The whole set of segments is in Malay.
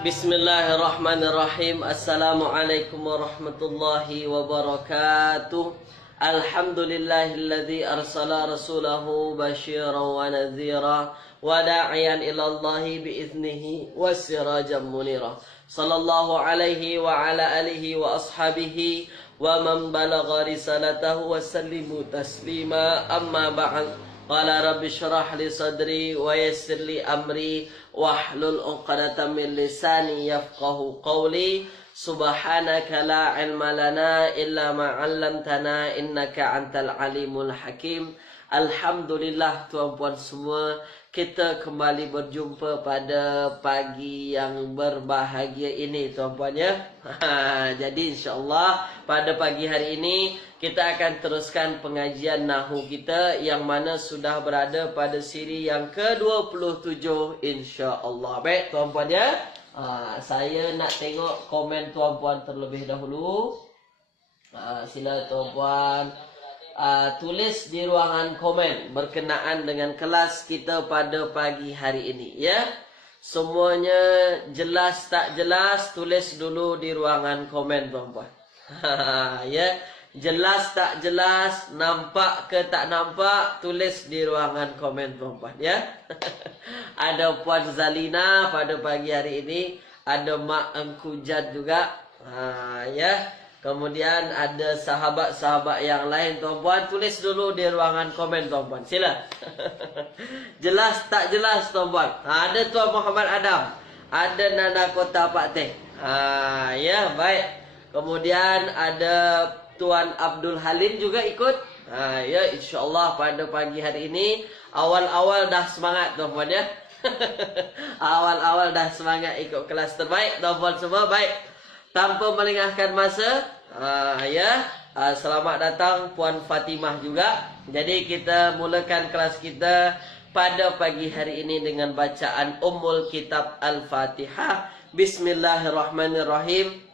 Bismillahirrahmanirrahim. Assalamualaikum warahmatullahi wabarakatuh. Alhamdulillahilladzi arsala rasulahu basyiran wa nadhira wa da'iyan ilallahi biiznihi wa sirajan munira. Sallallahu alaihi wa ala alihi wa ashabihi wa man balagha risalatahu wa sallimu taslima. Amma ba'd. Qala rabbi syrah li sadri wa yassir li amri wahlul 'uqdatam min lisani yafqahu qawli. Subhanaka la ilma lana illa ma 'allamtana innaka antal alimul hakim. Alhamdulillah tuan-puan semua, kita kembali berjumpa pada pagi yang berbahagia ini tuan-puan ya. Jadi insya-Allah pada pagi hari ini kita akan teruskan pengajian Nahu kita yang mana sudah berada pada siri yang ke-27 insya-Allah. Baik tuan-puan ya. Saya nak tengok komen tuan-puan terlebih dahulu. Sila tuan-puan tulis di ruangan komen berkenaan dengan kelas kita pada pagi hari ini ya. Semuanya jelas tak jelas tulis dulu di ruangan komen tuan-puan. Ya. Jelas tak jelas, nampak ke tak nampak, tulis di ruangan komen tuan-puan ya. Ada Puan Zalina pada pagi hari ini, ada Mak Engku Jad juga. Ya. Kemudian ada sahabat-sahabat yang lain tuan-puan, tulis dulu di ruangan komen tuan-puan. Sila. Jelas tak jelas tuan-puan. Ada Tuan Muhammad Adam, ada Nana Kota Pak Teh. Ya, baik. Kemudian ada Tuan Abdul Halim juga ikut. Ya, insya-Allah pada pagi hari ini awal-awal dah semangat tuan-puan ya. Awal-awal dah semangat ikut kelas terbaik tuan-puan semua. Baik. Tanpa melengahkan masa, ya, selamat datang Puan Fatimah juga. Jadi kita mulakan kelas kita pada pagi hari ini dengan bacaan Ummul Kitab Al-Fatihah. Bismillahirrahmanirrahim.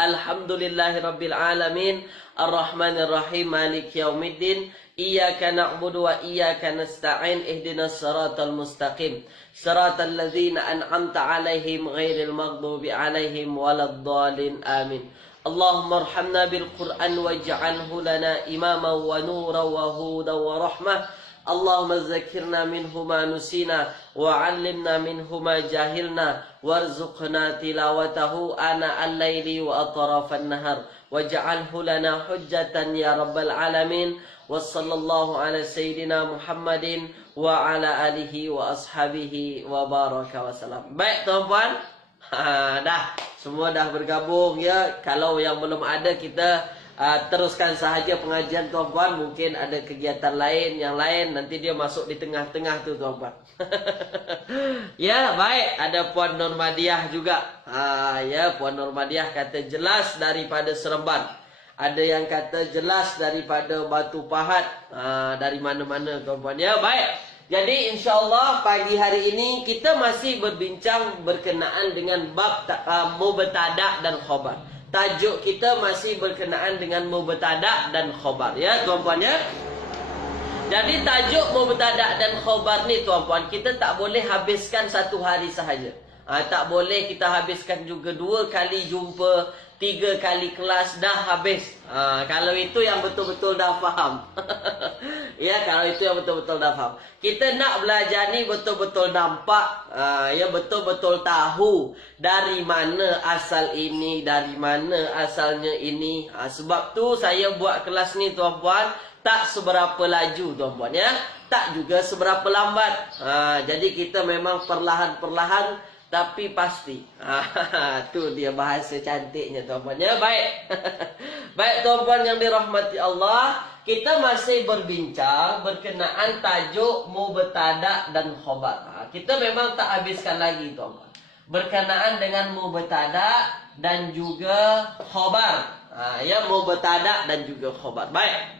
Alhamdulillahirabbil alamin, arrahmanirrahim, maliki yaumiddin, iyyaka na'budu wa iyyaka nasta'in, ihdinas siratal mustaqim, siratal ladzina an'amta 'alaihim ghairil maghdubi 'alaihim waladdallin. Amin. Allahumma arhamna bil Qur'an waj'alhu lana imaman wa nuran wa hudan wa rahmah. Allahumma zakkirna minhu ma nusina wa 'allimna minhu ma jahilna warzuqna tilawatahu ana al-laili wa atrafan nahar waj'alhu lana hujjatan ya rabbal alamin. Wa sallallahu ala sayyidina Muhammadin wa ala alihi wa ashabihi wa baraka wa salam. Baik tuan-puan, dah semua dah bergabung ya. Kalau yang belum ada kita teruskan sahaja pengajian tuan-puan. Mungkin ada kegiatan lain yang lain, nanti dia masuk di tengah-tengah tu tuan-puan. Ya, baik. Ada Puan Nurmadiah juga. Ya, Puan Nurmadiah kata jelas daripada Seremban. Ada yang kata jelas daripada Batu Pahat. Dari mana-mana tuan-puan. Ya, baik. Jadi insya-Allah pagi hari ini kita masih berbincang berkenaan dengan bab mubtada' dan khabar. Tajuk kita masih berkenaan dengan mubtada' dan khabar ya tuan-puan ya. Jadi tajuk mubtada' dan khabar ni tuan-puan, kita tak boleh habiskan satu hari sahaja. Tak boleh kita habiskan juga 2 kali jumpa, 3 kali kelas dah habis. Kalau itu yang betul-betul dah faham. Ya, kalau itu yang betul-betul dah faham. Kita nak belajar ni betul-betul nampak, ya, betul-betul tahu dari mana asal ini, dari mana asalnya ini. Sebab tu saya buat kelas ni tuan-puan tak seberapa laju tuan-puan ya, tak juga seberapa lambat. Jadi kita memang perlahan-perlahan tapi pasti. Tu dia bahasa cantiknya tuan-puan ya. Baik. Baik tuan-puan yang dirahmati Allah, kita masih berbincang berkenaan tajuk mubtada' dan khabar. Kita memang tak habiskan lagi tuan-puan berkenaan dengan mubtada' dan juga khabar. Ya, mubtada' dan juga khabar. Baik.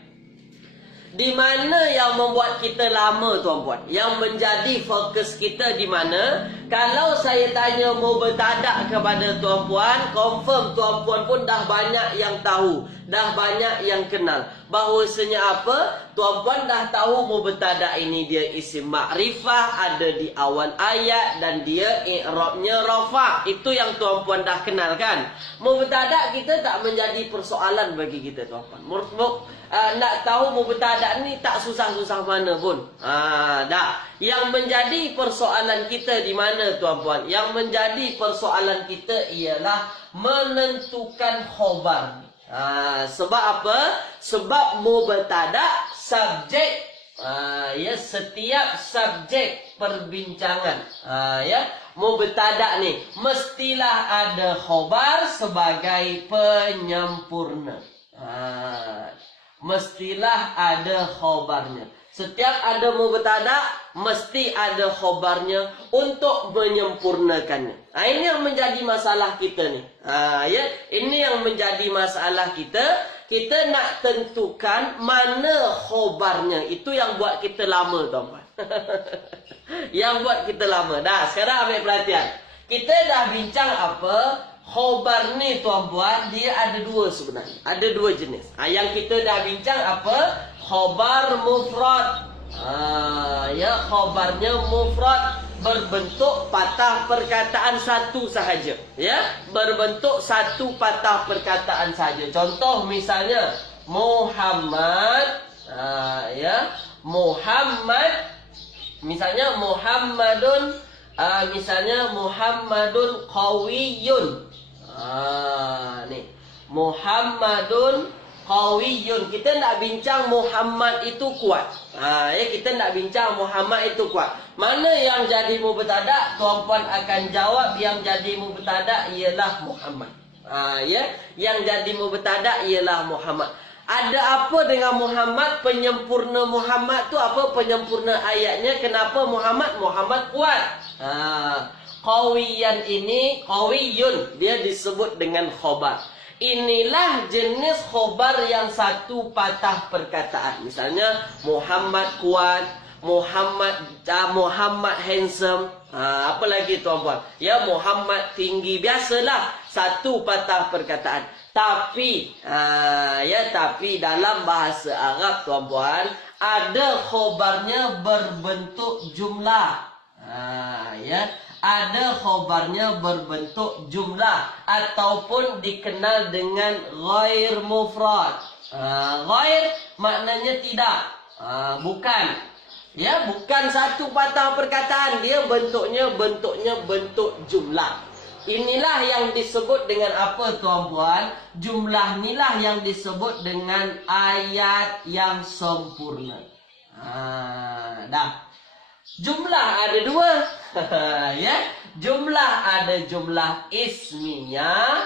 Di mana yang membuat kita lama tuan-puan? Yang menjadi fokus kita di mana? Kalau saya tanya mubtada kepada tuan-puan, confirm tuan-puan pun dah banyak yang tahu, dah banyak yang kenal. Bahawasanya apa? Tuan-puan dah tahu mubtada ini dia isim ma'rifah, ada di awal ayat dan dia i'rabnya rafa'. Itu yang tuan-puan dah kenal kan? Mubtada kita tak menjadi persoalan bagi kita tuan-puan. Nak tahu mubtada ni tak susah-susah mana pun. Dah. Yang menjadi persoalan kita di mana tuan-puan? Yang menjadi persoalan kita ialah menentukan khabar. Sebab apa? Sebab mubtada subjek, ya, setiap subjek perbincangan. Ya, mubtada ni mestilah ada khabar sebagai penyempurna. Mestilah ada khabarnya. Setiap ada mubtada mesti ada khabarnya untuk menyempurnakannya. Ini yang menjadi masalah kita ni. Ya, ini yang menjadi masalah kita. Kita nak tentukan mana khabarnya. Itu yang buat kita lama, tuan-tuan. Yang buat kita lama. Dah, sekarang ambil perhatian. Kita dah bincang apa? Khabar ni tuan-puan, dia ada dua sebenarnya. Ada dua jenis. Yang kita dah bincang apa? Khabar mufrad. Ya, khabarnya mufrad, berbentuk patah perkataan satu sahaja. Ya, berbentuk satu patah perkataan sahaja. Contoh misalnya Muhammad, ya, Muhammad. Misalnya Muhammadun, misalnya Muhammadun qawiyun. Ni Muhammadun qawiyun. Kita nak bincang Muhammad itu kuat. Ya, kita nak bincang Muhammad itu kuat. Mana yang jadi mubtada? Tuan-puan akan jawab yang jadi mubtada ialah Muhammad. Ya, yang jadi mubtada ialah Muhammad. Ada apa dengan Muhammad? Penyempurna Muhammad tu apa? Penyempurna ayatnya. Kenapa Muhammad? Muhammad kuat. Qawiyan ini, qawiyun, dia disebut dengan khabar. Inilah jenis khabar yang satu patah perkataan. Misalnya Muhammad kuat, Muhammad handsome. Apa lagi tuan-puan? Ya, Muhammad tinggi. Biasalah satu patah perkataan. Tapi ya, tapi dalam bahasa Arab tuan-puan, ada khabarnya berbentuk jumlah. Ya, ada khabarnya berbentuk jumlah ataupun dikenal dengan ghair mufrad. Ghair maknanya tidak, bukan. Ya, bukan satu patah perkataan, dia bentuknya bentuk jumlah. Inilah yang disebut dengan apa tuan-puan? Jumlah inilah yang disebut dengan ayat yang sempurna. Dah. Jumlah ada dua. Ya, jumlah ada jumlah ismiyah.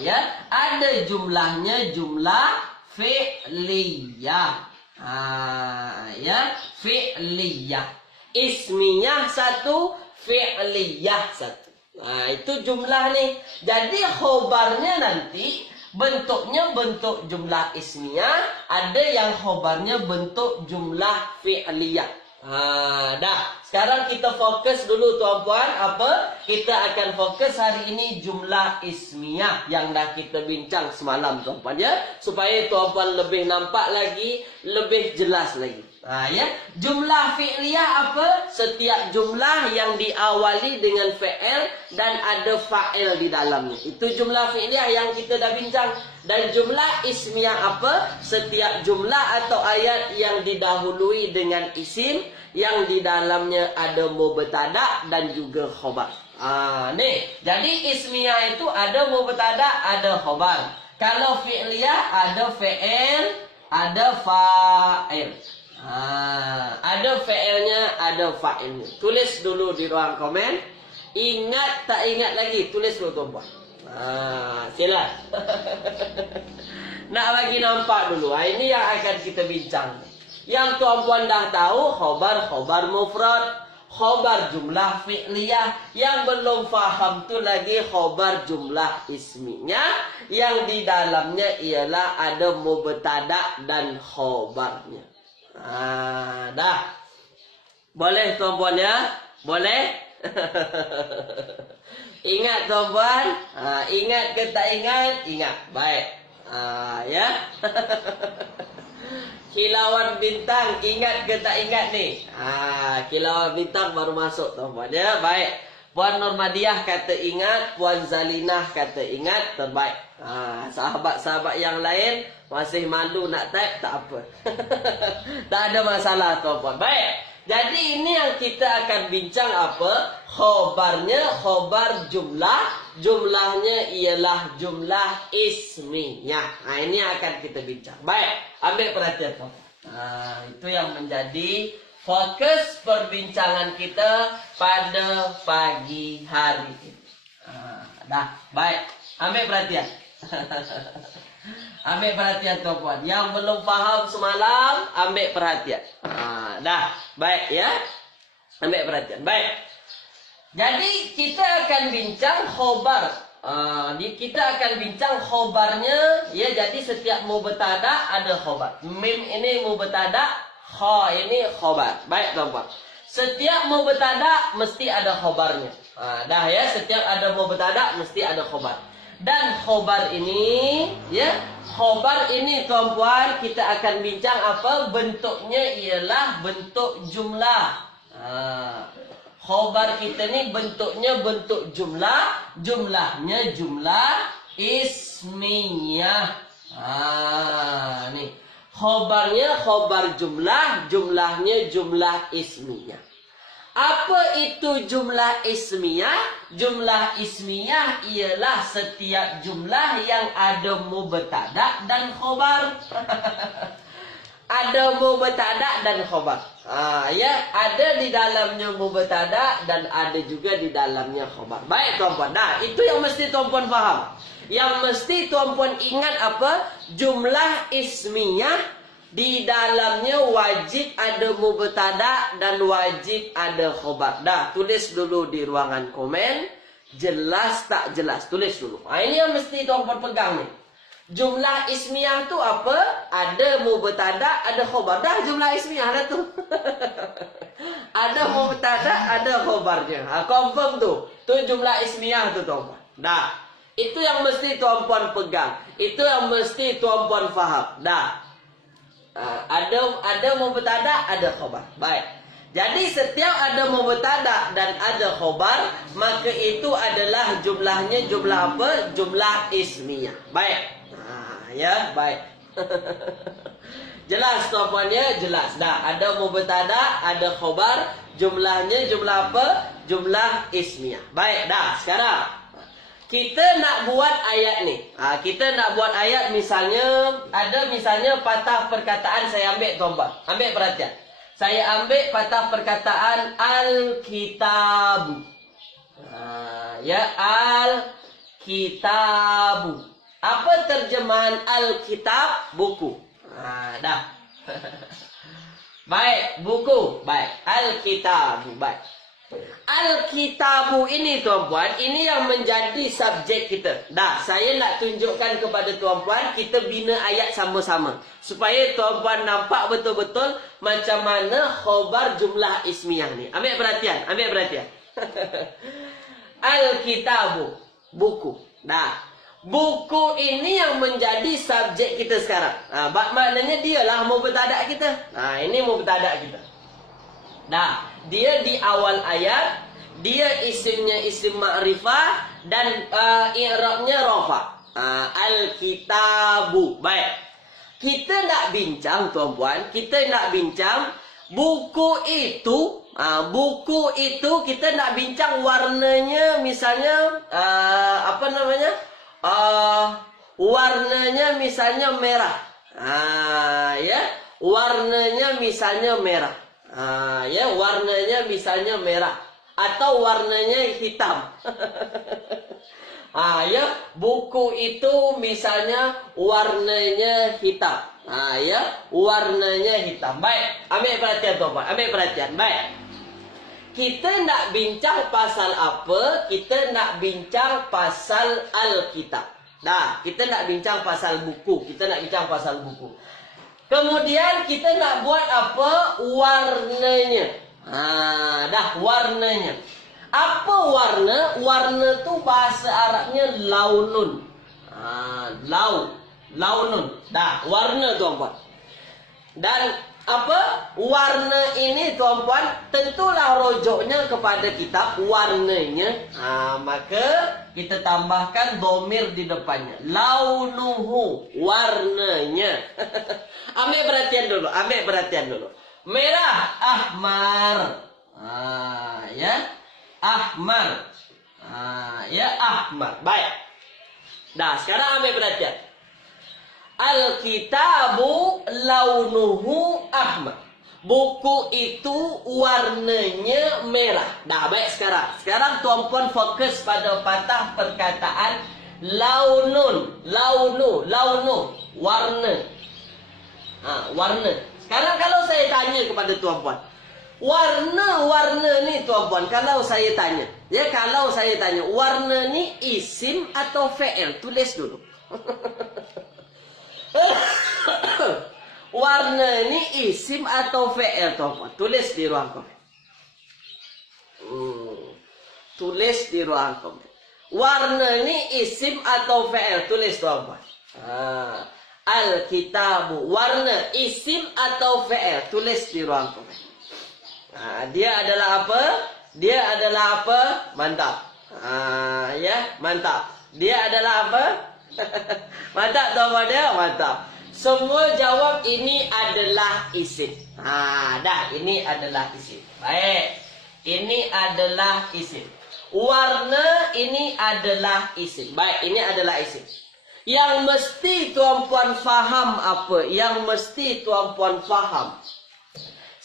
Ya, ada jumlahnya jumlah fi'liyah. Ya, fi'liyah. Ismiyah satu, fi'liyah satu. Itu jumlah ni. Jadi khabarnya nanti bentuknya bentuk jumlah ismiyah, ada yang khabarnya bentuk jumlah fi'liyah. Dah. Sekarang kita fokus dulu tuan-puan. Apa? Kita akan fokus hari ini jumlah ismiyah yang dah kita bincang semalam tuan-puan, ya. Supaya tuan-puan lebih nampak lagi, lebih jelas lagi. Ya. Jumlah fi'liyah apa? Setiap jumlah yang diawali dengan fi'il dan ada fa'il di dalamnya. Itu jumlah fi'liyah yang kita dah bincang. Dan jumlah ismiyah apa? Setiap jumlah atau ayat yang didahului dengan isim yang di dalamnya ada mubtada dan juga khabar. Nih, jadi ismiyah itu ada mubtada, ada khabar. Kalau fi'liyah ada fi'il, ada fa'il. Ada fi'ilnya, ada fa'ilnya. Tulis dulu di ruang komen. Ingat tak ingat lagi? Tulis dulu tuan-puan. Sila. Nak bagi nampak dulu. Ini yang akan kita bincang. Yang tuan-puan dah tahu, khabar mufrad, khabar jumlah fi'liyah. Yang belum faham tu lagi khabar jumlah isminya, yang di dalamnya ialah ada mubtada dan khabarnya. Dah. Boleh tuan-puan ya? Boleh? Ingat tuan-puan? Ingat ke tak ingat? Ingat. Baik. Ya. Kilauan bintang, ingat ke tak ingat ni? Kilauan bintang baru masuk tuan-puan ya. Baik. Puan Nurmadiah kata ingat, Puan Zalinah kata ingat, terbaik. Sahabat-sahabat yang lain masih malu nak type, tak apa. Tak ada masalah tuan-puan. Baik. Jadi ini yang kita akan bincang apa? Khobarnya, khobar jumlah. Jumlahnya ialah jumlah ismiyah. Ini akan kita bincang. Baik, ambil perhatian tuan-puan. Itu yang menjadi fokus perbincangan kita pada pagi hari ini. Dah, baik. Ambil perhatian. Ambil perhatian tuan-puan. Yang belum faham semalam, ambil perhatian. Dah, baik ya. Ambil perhatian. Baik. Jadi kita akan bincang khobar. Kita akan bincang khobarnya. Ya, jadi setiap mubtada ada khobar. Mim ini mubtada, kha ini khobar. Baik tuan-puan. Setiap mubtada mesti ada khobarnya. Dah ya, setiap ada mubtada mesti ada khobar. Dan khobar ini, ya, khobar ini tuan-puan kita akan bincang apa? Bentuknya ialah bentuk jumlah. Khobar kita ni bentuknya bentuk jumlah. Jumlahnya jumlah ismiyah. Ni. Khobarnya khobar jumlah. Jumlahnya jumlah ismiyah. Apa itu jumlah ismiyah? Jumlah ismiyah ialah setiap jumlah yang ada mubtada dan khobar. Ada mubtada dan khobar. Ya, ada di dalamnya mubtada dan ada juga di dalamnya khobar. Baik tuan-puan. Nah, itu yang mesti tuan-puan faham. Yang mesti tuan-puan ingat apa? Jumlah ismiyah di dalamnya wajib ada mubtada dan wajib ada khobar. Dah, tulis dulu di ruangan komen. Jelas tak jelas? Tulis dulu. Ini yang mesti tuan-puan pegang ni. Jumlah ismiyah tu apa? Ada mubtada, ada khobar. Dah, jumlah ismiyah dah tu. Ada mubtada, ada khobarnya. Confirm tu. Tu jumlah ismiyah tu tuan-puan. Dah. Itu yang mesti tuan-puan pegang. Itu yang mesti tuan-puan faham. Dah. Ada mubtada, ada khobar. Baik. Jadi setiap ada mubtada dan ada khobar, maka itu adalah jumlahnya jumlah apa? Jumlah ismiyah. Baik. Ya, baik. Jelas tuan-puan ya, jelas. Dah, ada mubtada, ada khobar, jumlahnya jumlah apa? Jumlah ismiyah. Baik, dah. Sekarang kita nak buat ayat ni. Kita nak buat ayat misalnya, ada misalnya patah perkataan saya ambil tuan-puan. Ambil perhatian. Saya ambil patah perkataan al-kitabu. Ya, al-kitabu. Apa terjemahan al-kitab? Buku. Dah. Baik, buku. Baik, al-kitabu. Baik. Al-kitabu ini tuan-puan, ini yang menjadi subjek kita. Dah, saya nak tunjukkan kepada tuan-puan, kita bina ayat sama-sama. Supaya tuan-puan nampak betul-betul macam mana khobar jumlah ismiyah ni. Ambil perhatian, ambil perhatian. Al-kitabu, buku. Dah. Buku ini yang menjadi subjek kita sekarang. Maknanya dialah mubtada kita. Ini mubtada kita. Dah, dia di awal ayat, dia isimnya isim ma'rifah dan i'rabnya rafa. Al-kitabu. Baik. Kita nak bincang tuan-puan, kita nak bincang buku itu. Buku itu kita nak bincang warnanya misalnya apa namanya? Warnanya misalnya merah. Ya, warnanya misalnya merah. Ya, warnanya misalnya merah atau warnanya hitam. Ya, buku itu misalnya warnanya hitam. Ya, warnanya hitam. Baik, ambil perhatian tuan-puan, ambil perhatian. Baik. Kita nak bincang pasal apa? Kita nak bincang pasal Alkitab. Dah, kita nak bincang pasal buku. Kita nak bincang pasal buku. Kemudian kita nak buat apa? Warnanya. Dah warnanya. Apa warna? Warna tu bahasa Arabnya launun. Launun. Dah, warna tuan-puan. Dan apa? Warna ini tuan-puan tentulah rujuknya kepada kitab warnanya. Maka kita tambahkan domir di depannya. Launuhu, warnanya. Ambil perhatian dulu. Merah, ahmar. Ya. Ahmar. Ya, ahmar. Baik. Dah, sekarang ambil perhatian. Al-kitabu launuhu ahmar. Buku itu warnanya merah. Dah, baik sekarang. Sekarang tuan-puan fokus pada patah perkataan launun. Launu. Warna. Warna. Sekarang kalau saya tanya kepada tuan-puan. Warna ni tuan-puan, kalau saya tanya. Warna ni isim atau fi'il? Tulis dulu. Warna ni isim atau fi'il tuan-puan? Tulis di ruang komen. Tulis di ruang komen. Warna ni isim atau fi'il? Tulis tuan-puan. Al-kitabu. Warna isim atau fi'il? Tulis di ruang komen. Dia adalah apa? Mantap. Ya, mantap. Dia adalah apa? Mantap tuan-puan dia, mantap. Semua jawab ini adalah isim. Dah, ini adalah isim. Baik. Ini adalah isim. Warna ini adalah isim. Baik, ini adalah isim. Yang mesti tuan-puan faham apa?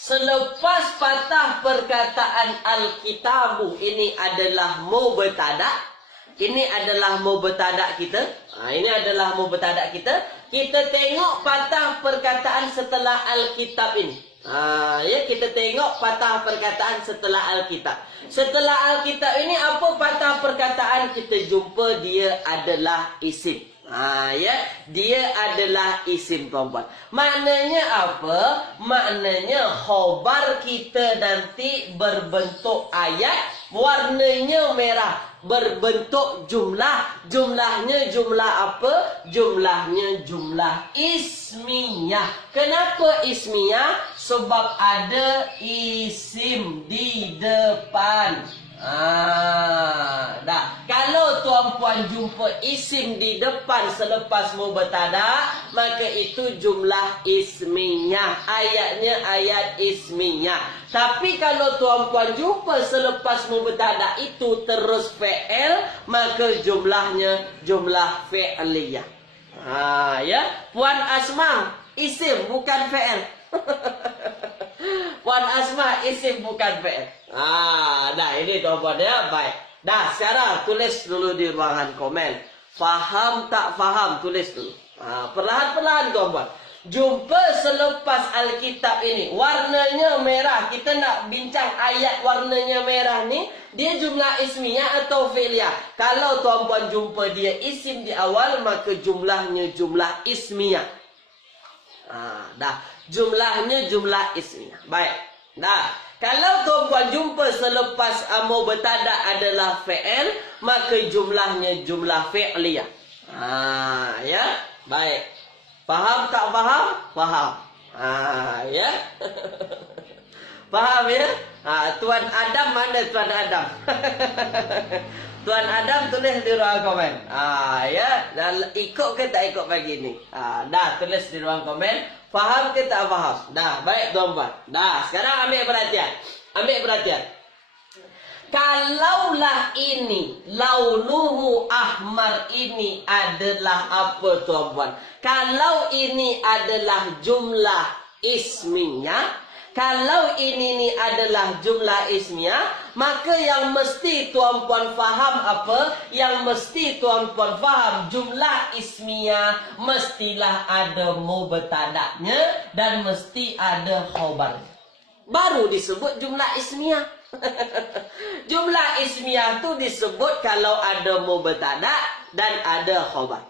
Selepas patah perkataan al-kitabu ini adalah mubtada. Ini adalah mubtada kita. Ini adalah mubtada kita. Kita tengok patah perkataan setelah al-kitab ini. Ya, kita tengok patah perkataan setelah al-kitab. Setelah al-kitab ini apa patah perkataan? Kita jumpa dia adalah isim. Ya, dia adalah isim tuan-puan. Maknanya apa? Maknanya khobar kita nanti berbentuk ayat, warnanya merah, berbentuk jumlah. Jumlahnya jumlah apa? Jumlahnya jumlah ismiyah. Kenapa ismiyah? Sebab ada isim di depan. Dah. Kalau tuan-puan jumpa isim di depan selepas mubtada, maka itu jumlah ismiyah. Ayatnya ayat ismiyah. Tapi kalau tuan-puan jumpa selepas mubtada itu terus fi'il, maka jumlahnya jumlah fi'liyah. Ya, Puan Asma isim bukan fi'il. Puan Asma isim bukan fi'il. Dah, ini tuan-puan ya. Baik. Dah, sekarang tulis dulu di ruangan komen. Faham tak faham? Tulis dulu. Perlahan-perlahan tuan-puan. Jumpa selepas Alkitab ini. Warnanya merah. Kita nak bincang ayat warnanya merah ni. Dia jumlah ismiyah atau fi'liyah? Kalau tuan-puan jumpa dia isim di awal, maka jumlahnya jumlah ismiyah. Dah. Jumlahnya jumlah ismiyah. Baik. Dah. Kalau tuan-puan jumpa selepas mubtada adalah fi'il, maka jumlahnya jumlah fi'liyah. Ya. Baik. Faham tak faham? Faham. Ya. Faham ya? Tuan Adam mana Tuan Adam? Tuan Adam tulis di ruang komen. Ya. Dan ikut ke tak ikut pagi ni? Dah tulis di ruang komen. Faham ke tak faham? Dah, baik tuan-puan. Dah, sekarang ambil perhatian. Kalaulah ini, launuhu ahmar ini adalah apa tuan-puan? Kalau ini adalah jumlah ismiyah, kalau ini adalah jumlah ismiyah, maka yang mesti tuan-puan faham apa? Yang mesti tuan-puan faham jumlah ismiyah mestilah ada mubtada'nya dan mesti ada khobarnya. Baru disebut jumlah ismiyah. Jumlah ismiyah tu disebut kalau ada mubtada' dan ada khobar.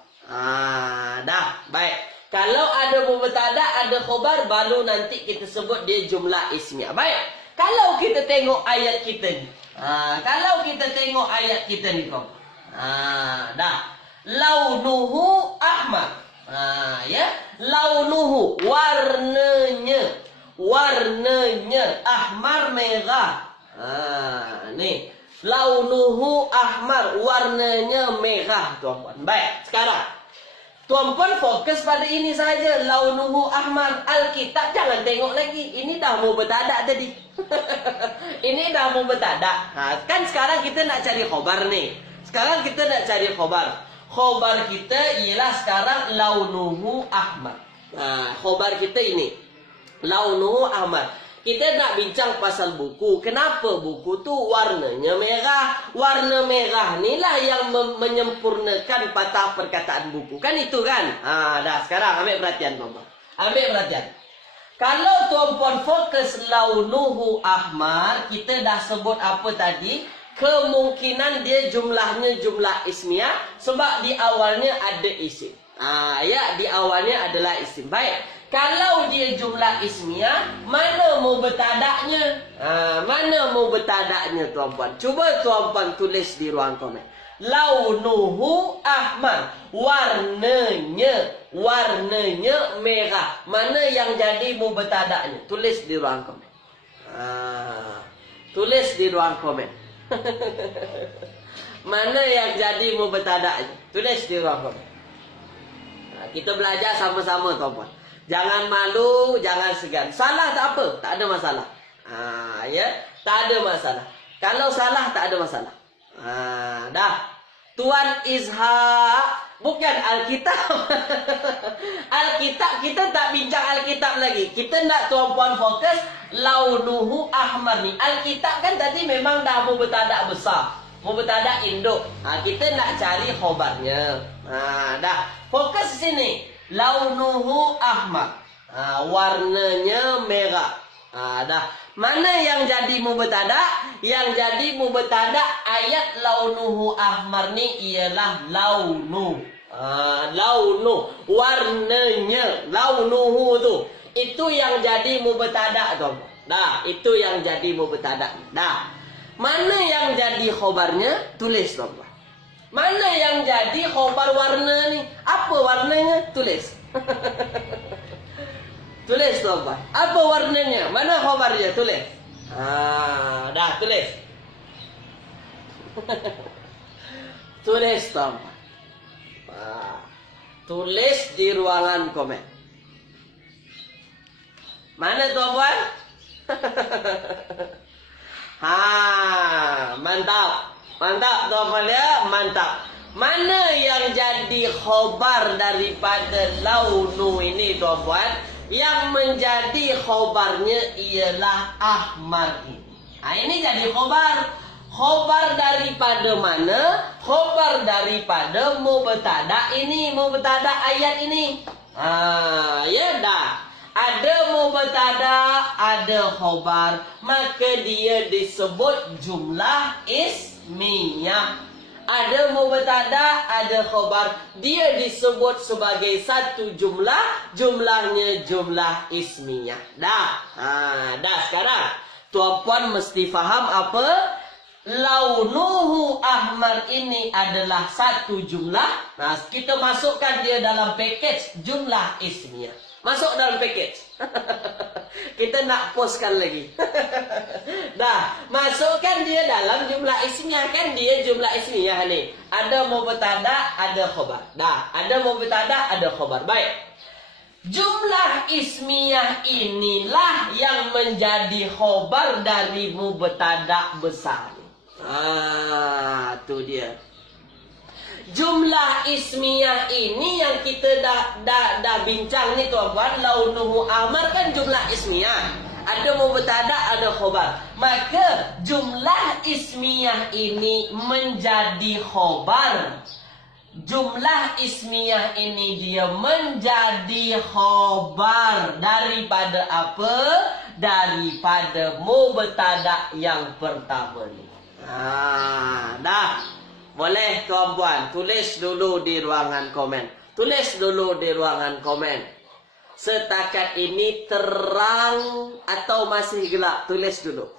Dah, baik. Kalau ada mubtada, ada khobar, baru nanti kita sebut dia jumlah ismiyah. Baik. Kalau kita tengok ayat kita ni. Kalau kita tengok ayat kita ni kau. Dah. Launuhu ahmar. Ya. Launuhu warnanya. Warnanya ahmar merah. Ni. Launuhu ahmar warnanya merah tuan-puan. Baik, sekarang tuan-puan fokus pada ini saja. Launuhu ahmar. Alkitab jangan tengok lagi. Ini dah mau bertadak tadi. Ini dah mau bertadak. Kan sekarang kita nak cari khobar nih. Sekarang kita nak cari khobar. Khobar kita ialah sekarang launuhu ahmar. Khobar kita ini. Launuhu ahmar. Kita nak bincang pasal buku. Kenapa buku tu warnanya merah? Warna merah ni lah yang menyempurnakan patah perkataan buku. Kan itu kan? Dah sekarang ambil perhatian tuan-puan. Ambil perhatian. Kalau tuan-puan fokus launuhu ahmar, kita dah sebut apa tadi? Kemungkinan dia jumlahnya jumlah ismiyah sebab di awalnya ada isim. Ya, di awalnya adalah isim. Baik. Kalau dia jumlah ismiyah, mana mau bertadaknya? Mana mau bertadaknya tuan-puan? Cuba tuan-puan tulis di ruang komen. Launuhu ahmar. Warnanya merah. Mana yang jadi mau bertadaknya? Tulis di ruang komen. Tulis di ruang komen. Mana yang jadi mau bertadaknya? Tulis di ruang komen. Kita belajar sama-sama tuan-puan. Jangan malu, jangan segan. Salah tak apa, tak ada masalah. Ya, tak ada masalah. Kalau salah tak ada masalah. Dah. Tuan Izhaq, bukan Alkitab. Alkitab kita tak bincang Alkitab lagi. Kita nak tuan-puan fokus launuhu ahmar ni. Alkitab kan tadi memang dah mau bertadak besar. Mau bertadak induk. Kita nak cari khobarnya. Dah. Fokus sini. Launuhu ahmar. Warnanya merah. Dah. Mana yang jadi mubtada? Yang jadi mubtada ayat launuhu ahmar ni ialah launu. Launu. Warnanya. Launuhu tu. Itu yang jadi mubtada tu. Dah. Itu yang jadi mubtada. Dah. Mana yang jadi khobarnya? Tulis tu. Mana yang jadi khobar warna ni? Apa warnanya? Tulis. Tulis tuan-puan. Apa warnanya? Mana khobarnya? Tulis. Dah tulis. Tulis tuan-puan. Tulis di ruangan komen. Mana tuan-puan? Mantap. Mantap tuan-puan ya, mantap. Mana yang jadi khobar daripada launu ini tuan-puan? Yang menjadi khobarnya ialah ahmar ini. Ini jadi khobar. Khobar daripada mana? Khobar daripada mubtada ini, mubtada ayat ini. Ya dah. Ada mubtada, ada khobar, maka dia disebut jumlah ismiyah. Ada mubtada, ada khobar, dia disebut sebagai satu jumlah, jumlahnya jumlah ismiyah. Dah. Dah sekarang tuan-puan mesti faham apa? Launuhu ahmar ini adalah satu jumlah. Kita masukkan dia dalam package jumlah ismiyah. Masuk dalam package. Kita nak postkan lagi. Dah, masukkan dia dalam jumlah ismiyah. Kan dia jumlah ismiyah ni. Ada mubtada, ada khobar. Dah, ada mubtada, ada khobar. Baik. Jumlah ismiyah inilah yang menjadi khobar dari mubtada besar. Tu dia. Jumlah ismiyah ini yang kita dah bincang ni tuan-puan. Launuhu ahmar kan jumlah ismiyah. Ada mubtada, ada khobar. Maka jumlah ismiyah ini menjadi khobar. Jumlah ismiyah ini dia menjadi khobar. Daripada apa? Daripada mubtada yang pertama ni. Dah. Boleh tuan-puan, tulis dulu di ruangan komen. Tulis dulu di ruangan komen. Setakat ini terang atau masih gelap? Tulis dulu.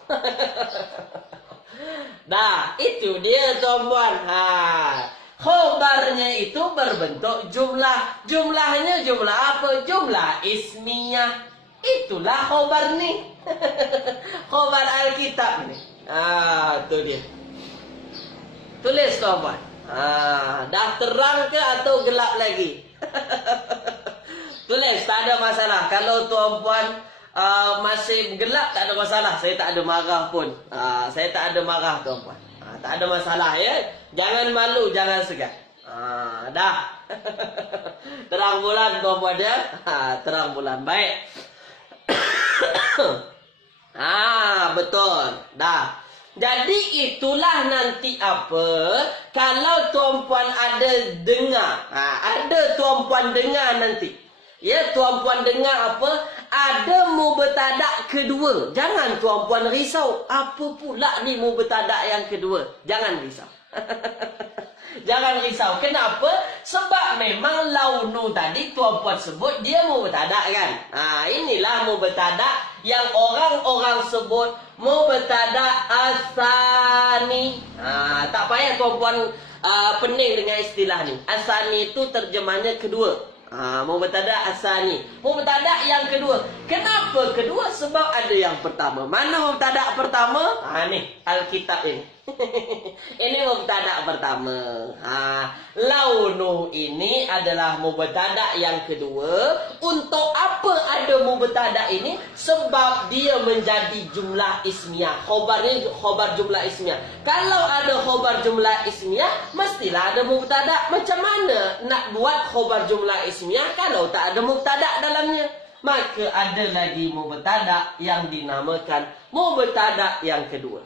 Nah, itu dia tuan-puan. Khobarnya itu berbentuk jumlah. Jumlahnya jumlah apa? Jumlah ismiyah. Itulah khobar nih. Khobar Alkitab nih. Itu dia. Tulis tuan-puan. Dah terang ke atau gelap lagi? Tulis, tak ada masalah. Kalau tuan-puan masih gelap, tak ada masalah. Saya tak ada marah pun. Saya tak ada marah tuan-puan. Tak ada masalah ya. Jangan malu, jangan segan. Dah. Terang bulan tuan-puan ya. Terang bulan. Baik. Betul. Dah. Jadi itulah nanti apa? Kalau tuan-puan ada dengar. Ada tuan-puan dengar nanti. Ya, tuan-puan dengar apa? Ada mubtada' kedua. Jangan tuan-puan risau. Apa pula ni mubtada' yang kedua? Jangan risau. Jangan risau. Kenapa? Sebab memang launu tadi tuan-puan sebut dia mubtada' kan? Inilah mubtada' yang orang-orang sebut mubtada' asani. Tak payah tuan-puan pening dengan istilah ni. Asani itu terjemahnya kedua. Mubtada' asani. Mubtada' yang kedua. Kenapa kedua? Sebab ada yang pertama. Mana mubtada' pertama? Ni Alkitab ini. Ini mubtada' pertama. Launu ini adalah mubtada' yang kedua. Untuk apa ada mubtada' ini? Sebab dia menjadi jumlah ismiyah. Khobarnya khobar jumlah ismiyah. Kalau ada khobar jumlah ismiyah, mestilah ada mubtada'. Macam mana nak buat khobar jumlah ismiyah kalau tak ada mubtada' dalamnya? Maka ada lagi mubtada' yang dinamakan mubtada' yang kedua.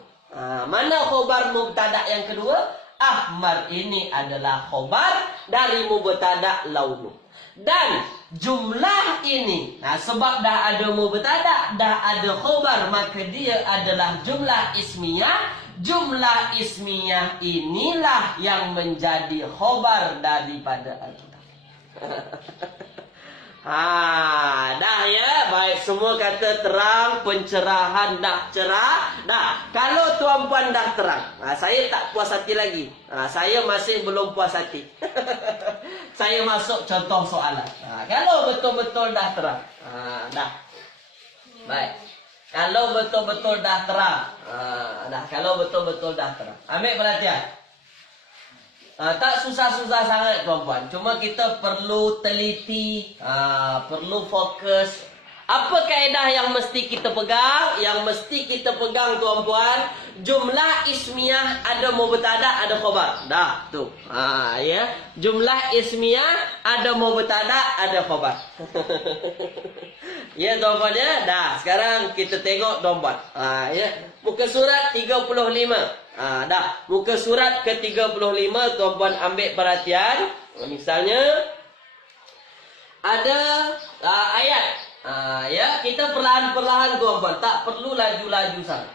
Mana khobar mubtada' yang kedua? Ahmar ini adalah khobar dari mubtada' launu. Dan jumlah ini, sebab dah ada mubtada', dah ada khobar, maka dia adalah jumlah ismiyah. Jumlah ismiyah inilah yang menjadi khobar daripada Alkitab. Dah ya. Baik, semua kata terang, pencerahan dah cerah. Dah, kalau tuan-puan dah terang, saya tak puas hati lagi. Saya masih belum puas hati. Saya masuk contoh soalan. Kalau betul-betul dah terang. Dah. Baik. Kalau betul-betul dah terang. Dah, kalau betul-betul dah terang. Ambil perhatian. Tak susah-susah sangat tuan-puan. Cuma kita perlu teliti, perlu fokus. Apa kaedah yang mesti kita pegang? Yang mesti kita pegang tuan-puan, jumlah ismiyah ada mubtada', ada khobar. Dah, tu. Ya. Jumlah ismiyah ada mubtada', ada khobar. Ya tuan-puan ya. Dah, sekarang kita tengok tuan-puan. Ya. Muka surat 35. Dah, muka surat ke-35 tuan-puan ambil perhatian. Misalnya ada ayat. Ya, kita perlahan-perlahan tuan-puan, tak perlu laju-laju sangat.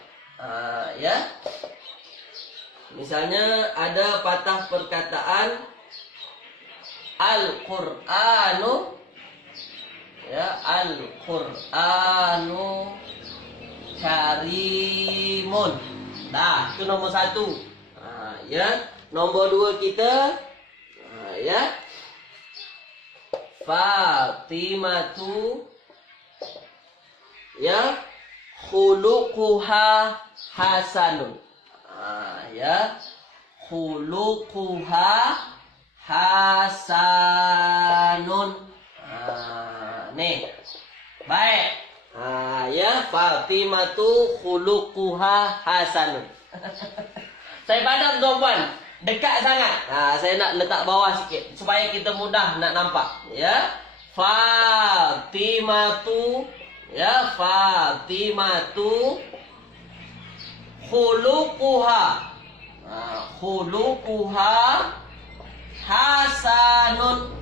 Ya. Misalnya ada patah perkataan Al-Qur'anu, ya, Al-Qur'anu Karimun. Dah, itu nombor satu. Ya, nombor dua kita, ya, Fatimatu, ya, khuluquha hasanun. Ya, khuluquha hasanun. Nih, baik. Ya, Fatimatu khuluquha hasanun. Saya padam tuan-puan, dekat sangat. Saya nak letak bawah sikit supaya kita mudah nak nampak. Ya, Fatimatu, ya, Fatimatu khuluquha, khuluquha hasanun.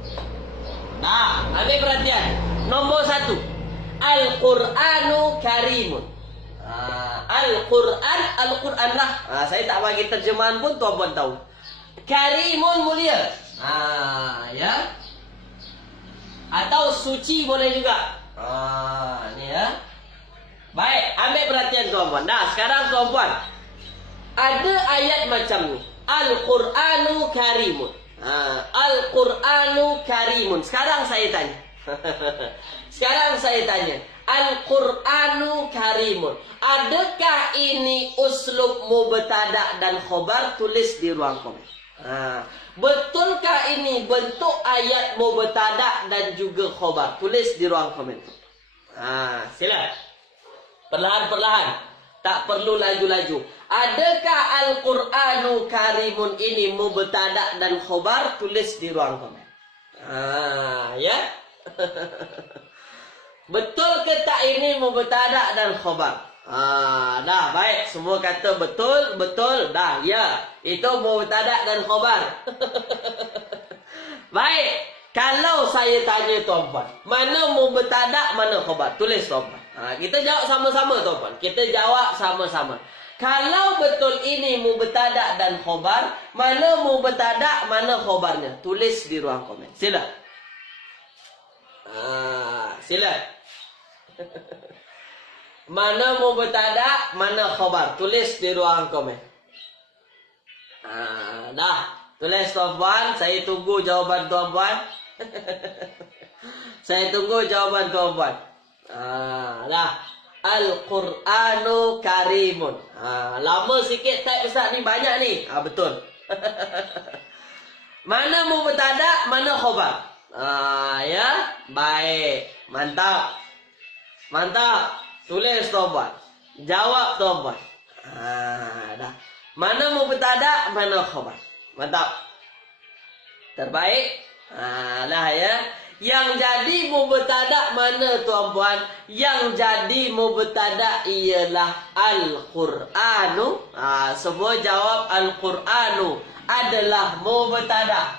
Nah, ambil perhatian. Nombor satu, Al-Qur'anu Karimun. Al-Quran, Al-Quran lah. Saya tak bagi terjemahan pun tuan-puan tahu. Karimun, mulia. Ya. Atau suci boleh juga. Ni ya. Baik, ambil perhatian tuan-puan. Nah, sekarang tuan-puan, ada ayat macam ni. Al-Qur'anu Karimun. Al-Qur'anu Karimun. Sekarang saya tanya. Al-Qur'anu Karimun. Adakah ini uslub mubtada' dan khobar? Tulis di ruang komen. Betulkah ini bentuk ayat mubtada' dan juga khobar? Tulis di ruang komen. Sila. Perlahan-perlahan. Tak perlu laju-laju. Adakah Al-Qur'anu Karimun ini mubtada' dan khobar? Tulis di ruang komen. Ya. Betul ke tak ini mubtada' dan khobar? Dah, baik. Semua kata betul, betul. Dah, ya. Itu mubtada' dan khobar. Baik. Kalau saya tanya tuan-puan, mana mubtada', mana khobar? Tulis tuan-puan. Kita jawab sama-sama tuan-puan. Kita jawab sama-sama. Kalau betul ini mubtada' dan khobar, mana mubtada', mana khobarnya? Tulis di ruang komen. Sila. Sila. Mana mubtada', mana khobar? Tulis di ruang komen. Dah. Tulis tuan-puan. Saya tunggu jawapan tuan-puan. Saya tunggu jawapan tuan-puan. Dah. Al-Qur'anu Karimun. Lama sikit type Ustaz ni, banyak ni. Betul. Mana mubtada', mana khobar? Ya. Baik. Mantap. Mantap. Tulis tuan-puan. Jawab tuan-puan. Dah. Mana mubtada', mana khobar? Mantap. Terbaik. Lah ya. Yang jadi mubtada' mana tuan-puan? Yang jadi mubtada' ialah Al-Qur'anu. Semua jawab Al-Qur'anu adalah mubtada'.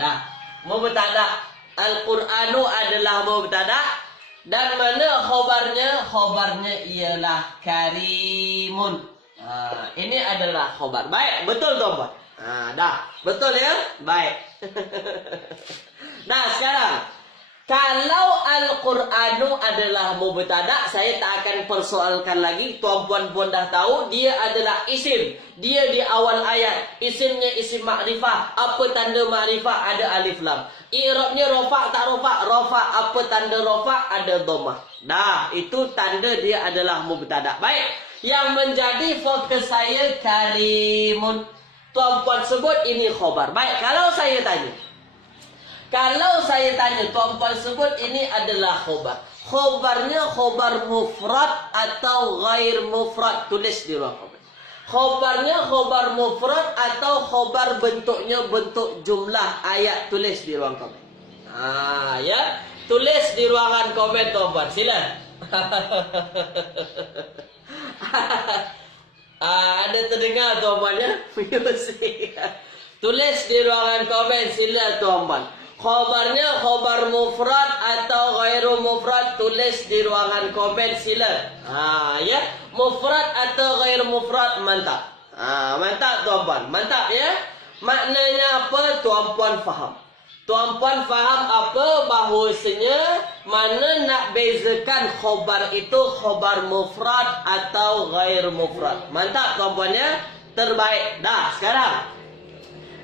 Dah. Mubtada'. Al-Qur'anu adalah mubtada'. Dan mana khobarnya? Khobarnya ialah Karimun. Ini adalah khobar. Baik, betul tuan-puan. Dah, betul ya? Baik. Nah, sekarang kalau Al-Qur'anu adalah mubtada', saya tak akan persoalkan lagi. Tuan-puan pun dah tahu dia adalah isim. Dia di awal ayat. Isimnya isim makrifah. Apa tanda makrifah? Ada alif lam. I'rabnya rofa' tak rofa'? Rofa'. Apa tanda rofa'? Ada dhammah. Dah, itu tanda dia adalah mubtada'. Baik. Yang menjadi fokus saya Karimun. Tuan-puan sebut ini khobar. Baik, kalau saya tanya tuan-puan sebut ini adalah khobar. Khobarnya khobar mufrad atau ghair mufrad? Tulis di ruang komen. Khobarnya khobar mufrad atau khobar bentuknya bentuk jumlah ayat? Tulis di ruang komen. Ya. Tulis di ruangan komen tuan-puan. Sila. Ada terdengar tuan-puan ya? Musik. Tulis di ruangan komen. Sila tuan-puan. Khobarnya khobar mufrad atau ghairu mufrad? Tulis di ruangan komen. Sila. Ya. Mufrad atau ghairu mufrad? Mantap. Mantap tuan-puan. Mantap ya. Maknanya apa? Tuan-puan faham. Tuan-puan faham apa? Bahawasanya mana nak bezakan khobar itu khobar mufrad atau ghair mufrad. Mantap tuan-puan ya. Terbaik. Dah, sekarang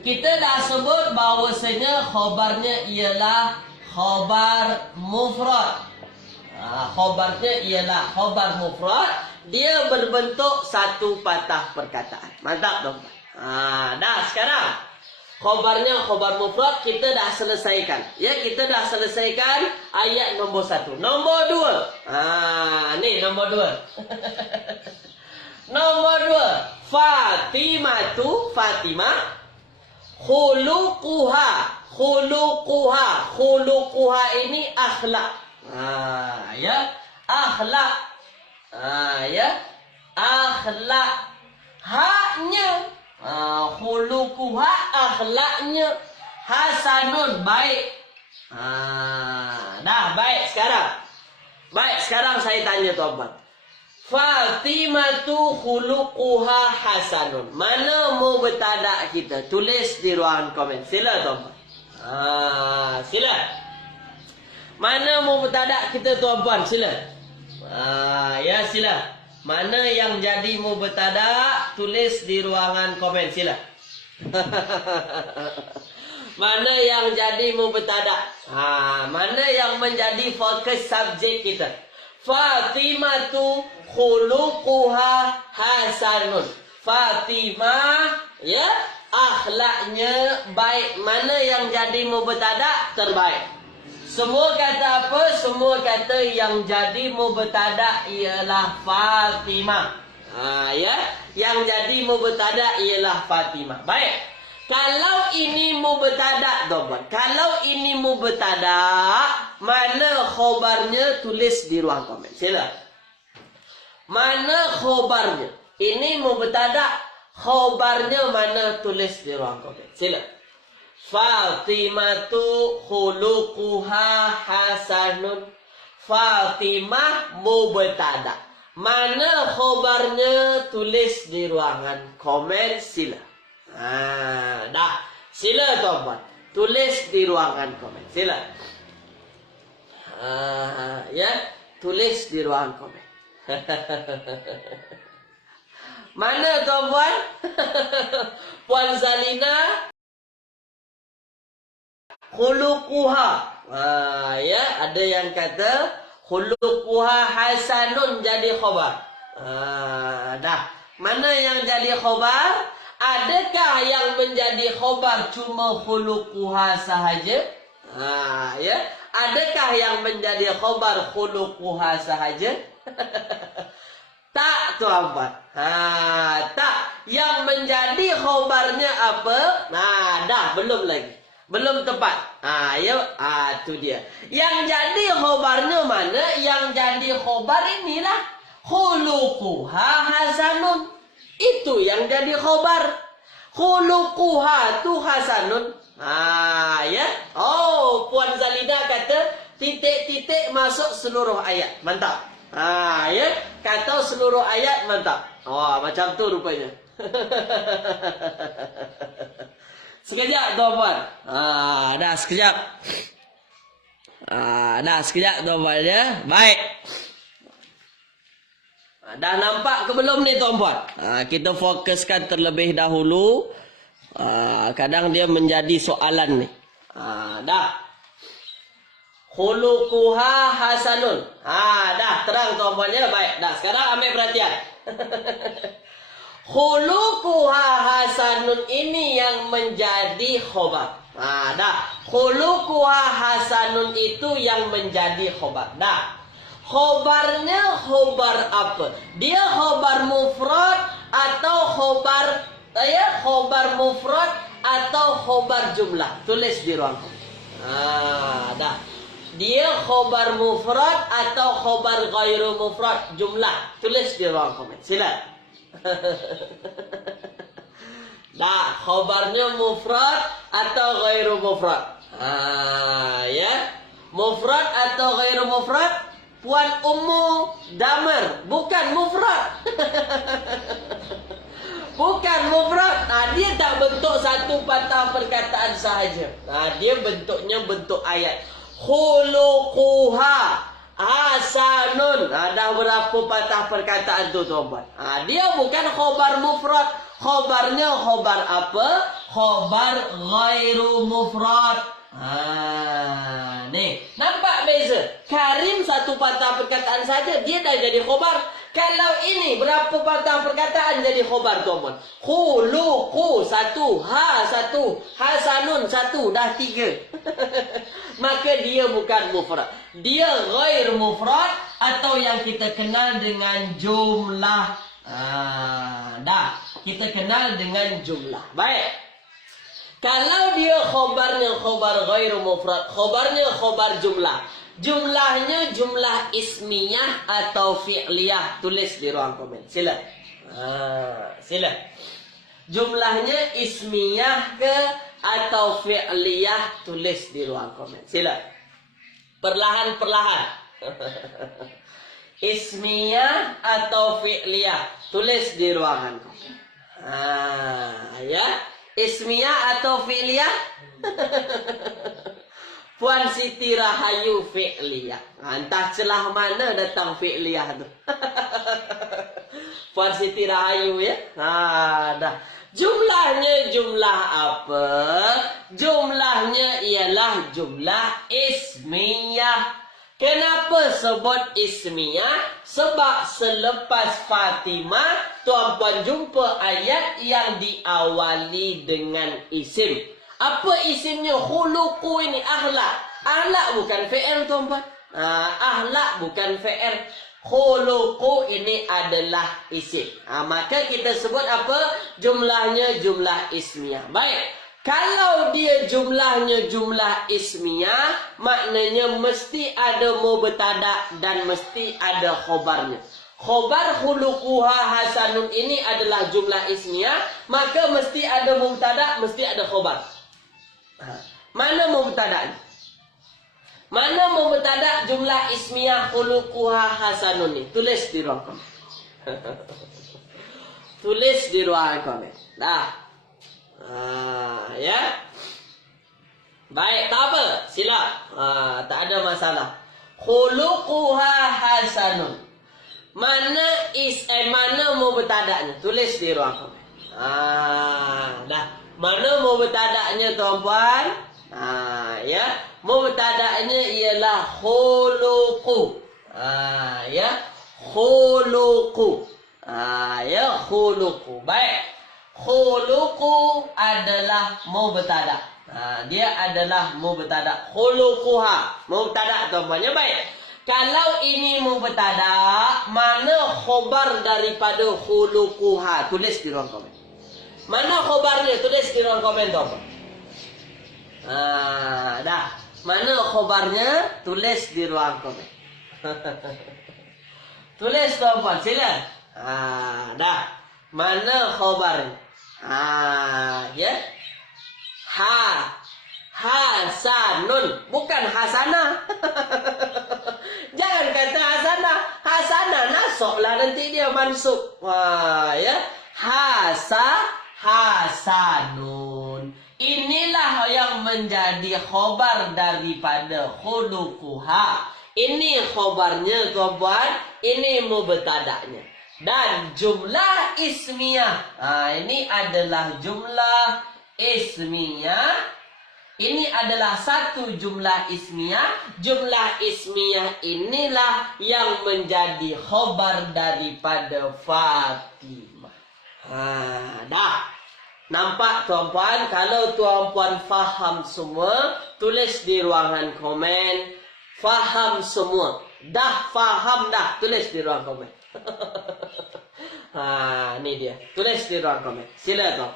kita dah sebut bahawasanya khobarnya ialah khobar mufrad. Khobarnya ialah khobar mufrad. Dia berbentuk satu patah perkataan. Mantap tuan-puan. Dah, sekarang khobarnya khobar mufrad kita dah selesaikan. Ya, kita dah selesaikan ayat nombor 1. Nombor 2. Ni nombor 2. Nombor 2. Fatimatu, Fatimah. Khuluquha. Khuluquha ini akhlak. Ya. Akhlak. Ya. Akhlak. Haknya. Khuluquha, akhlaknya. Hasanun, baik. Dah, baik sekarang. Baik, sekarang saya tanya tuan-tuan. Fatimatu khuluquha hasanun. Mana mubtada' kita? Tulis di ruangan komen. Sila tuan-tuan. Sila. Mana mubtada kita tuan-puan? Sila. Ya sila. Mana yang jadi mubtada? Tulis di ruangan komen. Sila. Mana yang jadi mubtada? Mana yang menjadi fokus subjek kita? Fatimatu khuluquha hasanun. Fatimah, ya, akhlaknya baik. Mana yang jadi mubtada? Terbaik. Semua kata apa? Semua kata yang jadi mubtada ialah Fatimah. Ya, yang jadi mubtada ialah Fatimah. Baik. Kalau ini mubtada, dobat. Kalau ini mubtada, mana khobarnya? Tulis di ruang komen. Sila. Mana khobarnya? Ini mubtada, khobarnya mana? Tulis di ruang komen. Sila. Fatimatu khuluquha hasanun. Fatimah mubtada. Mana khobarnya? Tulis di ruangan komen. Sila. Dah. Sila tuan-puan. Tulis di ruangan komen. Sila. Ya, tulis di ruangan komen. Mana tuan-puan? Puan Zalina. Khuluquha. Ya, ada yang kata khuluquha hasanun jadi khabar. Dah. Mana yang jadi khabar? Adakah yang menjadi khabar cuma khuluquha sahaja? Ya. Adakah yang menjadi khabar khuluquha sahaja? Tak, tuan-puan. Tak. Yang menjadi khabarnya apa? Dah, belum lagi. Belum tepat. Ya, tu dia. Yang jadi khabarnya mana? Yang jadi khabar inilah khuluquha hasanun. Itu yang jadi khabar. Khuluquha tu hasanun. Ya. Oh, Puan Zalina kata titik-titik masuk seluruh ayat. Mantap. Ya. Kata seluruh ayat mantap. Macam tu rupanya. Sekejap tuan-puan. Dah sekejap. Dah sekejap tuan-puan ya. Baik. Dah nampak ke belum ni tuan-puan? Kita fokuskan terlebih dahulu. Kadang dia menjadi soalan ni. Dah. Khuluquha hasanun. Dah terang tuan-puan ya. Baik. Dah sekarang ambil perhatian. Khuluquha hasanun ini yang menjadi khabar. Dah. Khuluquha hasanun itu yang menjadi khabar. Dah. Khobarnya khobar apa? Dia khobar mufrad atau khobar khobar mufrad atau khobar jumlah. Tulis di ruang komen. Dah. Dia khobar mufrad atau khobar ghairu mufrad jumlah. Tulis di ruang komen. Sila. Dah, khobarnya mufrad atau ghairu mufrad. Ya. Mufrad atau ghairu mufrad? Puan Ummu Damar, bukan mufrad. Bukan mufrad. Dia tak bentuk satu patah perkataan sahaja. Dia bentuknya bentuk ayat. Khuluquha hasanun. Dah berapa patah perkataan tu tuan-tuan? Dia bukan khobar mufrad. Khobarnya khobar apa? Khobar ghairu mufrad. Ni nampak beza. Karim satu patah perkataan saja dia dah jadi khobar. Kalau ini berapa patah perkataan jadi khobar tuan-tuan? Khuluqu satu, satu, hasanun satu, dah tiga. Maka dia bukan mufrad. Dia ghair mufrad atau yang kita kenal dengan jumlah. Dah, kita kenal dengan jumlah. Baik. Kalau dia khobarnya khobar ghairu mufrad, khobarnya khobar jumlah. Jumlahnya jumlah ismiyah atau fi'liyah. Tulis di ruang komen. Sila. Sila. Jumlahnya ismiyah ke atau fi'liyah? Tulis di ruang komen. Sila. Perlahan-perlahan. Ismiyah atau fi'liyah? Tulis di ruangan komen. Ya. Ismiyah atau fi'liyah? Puan Siti Rahayu fi'liyah. Entah celah mana datang fi'liyah tu. Puan Siti Rahayu ya. Dah. Jumlahnya jumlah apa? Jumlahnya ialah jumlah ismiyah. Kenapa sebut ismiyah? Sebab selepas Fatimah, tuan-puan jumpa ayat yang diawali dengan isim. Apa isimnya? Khuluqu ini, akhlak. Akhlak bukan fi'il, tuan-puan. Akhlak bukan fi'il. Khuluqu ini adalah isim. Maka kita sebut apa? Jumlahnya jumlah ismiyah. Baik. Kalau dia jumlahnya jumlah ismiyah, maknanya mesti ada mubtada dan mesti ada khobarnya. Khobar khuluquha hasanun ini adalah jumlah ismiyah, maka mesti ada mubtada, mesti ada khobar. Mana mubtada? Mana mubtada jumlah ismiyah khuluquha hasanun ni? Tulis di ruang komen. Tulis di ruang komen. Dah. Ya. Baik, tak apa. Sila. Tak ada masalah. Khuluquha hasanun. Mana mubtada'nya? Tulis di ruang komen. Dah. Mana mubtada'nya, tuan-puan? Ya. Mubtada'nya ialah khuluqu. Ya. Khuluqu. Ya, khuluqu. Baik. Khuluqu adalah mubtada. Dia adalah mubtada. Khuluquha. Mubtada, tuan-puan. Ya, baik. Kalau ini mubtada, mana khobar daripada khuluquha? Tulis di ruang komen. Mana khobarnya? Tulis di ruang komen, tuan-puan. Dah. Mana khobarnya? Tulis di ruang komen. Tulis, tuan-puan. Sila. Dah. Mana khobarnya? Ya. Hasanun. Bukan hasanah. Jangan kata hasanah. Hasanah nasoklah nanti dia mansub. Ya. Hasanun. Inilah yang menjadi khobar daripada khuluquha. Ini khobarnya, tuan-puan. Ini mubtada'nya. Dan jumlah ismiyah. Ini adalah jumlah ismiyah. Ini adalah satu jumlah ismiyah. Jumlah ismiyah inilah yang menjadi khobar daripada Fatimah. Dah. Nampak, tuan-puan? Kalau tuan-puan faham semua, tulis di ruangan komen. Faham semua. Dah faham dah. Tulis di ruang komen. Ni dia. Tulis di ruang komen. Sila, tuan.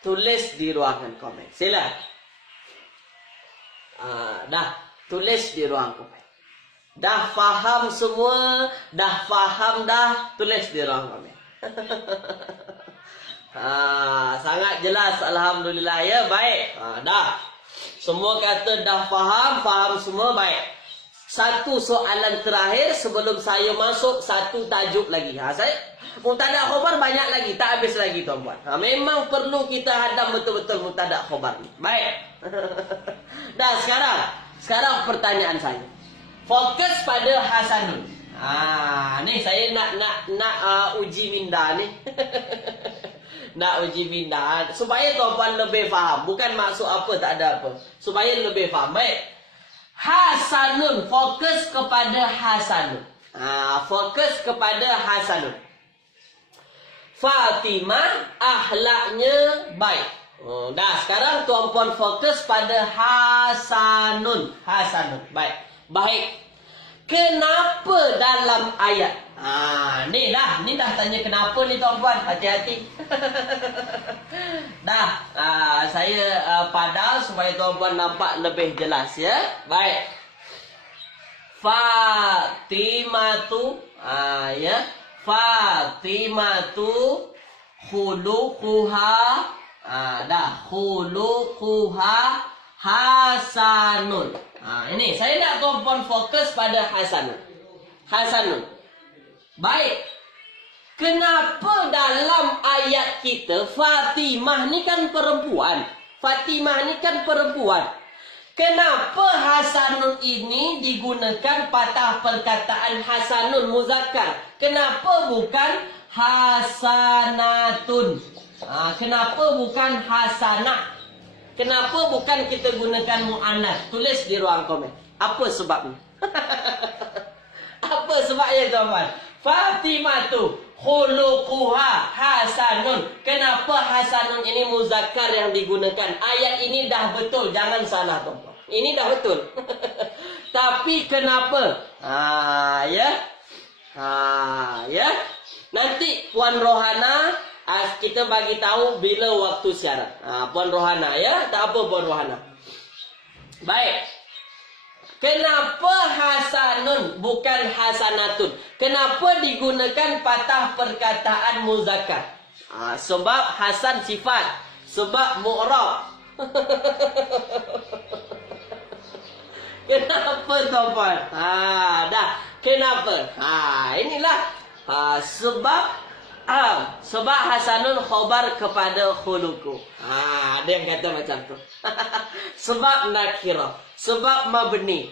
Tulis di ruangan komen. Sila. Dah. Tulis di ruang komen. Dah faham semua. Dah faham dah. Tulis di ruang komen. Sangat jelas. Alhamdulillah ya. Baik. Dah. Semua kata dah faham. Faham semua. Baik. Satu soalan terakhir sebelum saya masuk satu tajuk lagi. Saya mubtada khobar banyak lagi, tak habis lagi, tuan-puan. Memang perlu kita hadam betul-betul mubtada khobar ni. Baik. Dah sekarang pertanyaan saya. Fokus pada hasanun. Ni saya nak uji minda ni. Nak uji minda supaya tuan-puan lebih faham. Bukan maksud apa, tak ada apa. Supaya lebih faham. Baik. Hasanun, fokus kepada hasanun. Fokus kepada hasanun. Fatimah akhlaknya baik. Dah, sekarang tuan-puan fokus pada hasanun. Hasanun, baik. Baik. Kenapa dalam ayat? Ni dah tanya kenapa ni, tuan-puan. Hati-hati. Dah, saya padal supaya tuan-puan nampak lebih jelas ya. Baik. Fatimatu, ya. Fatimatu khuluquha, dah, khuluquha hasanun. Ini saya nak tuan-puan fokus pada hasanun. Hasanun. Baik. Kenapa dalam ayat kita Fatimah ni kan perempuan? Fatimah ni kan perempuan. Kenapa Hasanun ini digunakan patah perkataan Hasanun muzakkar? Kenapa bukan Hasanatun? Kenapa bukan Hasanah? Kenapa bukan kita gunakan mu'annas? Tulis di ruang komen. Apa sebabnya? Apa sebabnya tuan-tuan? Fatimah tu khuluquha hasanun. Kenapa Hasanun ini muzakkar yang digunakan? Ayat ini dah betul, jangan salah tuan-tuan. Ini dah betul. Tapi kenapa? Ya. Nanti Puan Rohana kita bagi tahu bila waktu siaran. Puan Rohana ya, tak apa Puan Rohana. Baik. Kenapa Hasanun bukan Hasanatun? Kenapa digunakan patah perkataan muzakkar? Sebab Hasan sifat, sebab mu'rab. Kenapa tuan-tuan? Dah. Kenapa? Inilah sebab Hasanun khobar kepada khuluqu. Ada yang kata macam tu. Sebab nakirah, sebab mabni.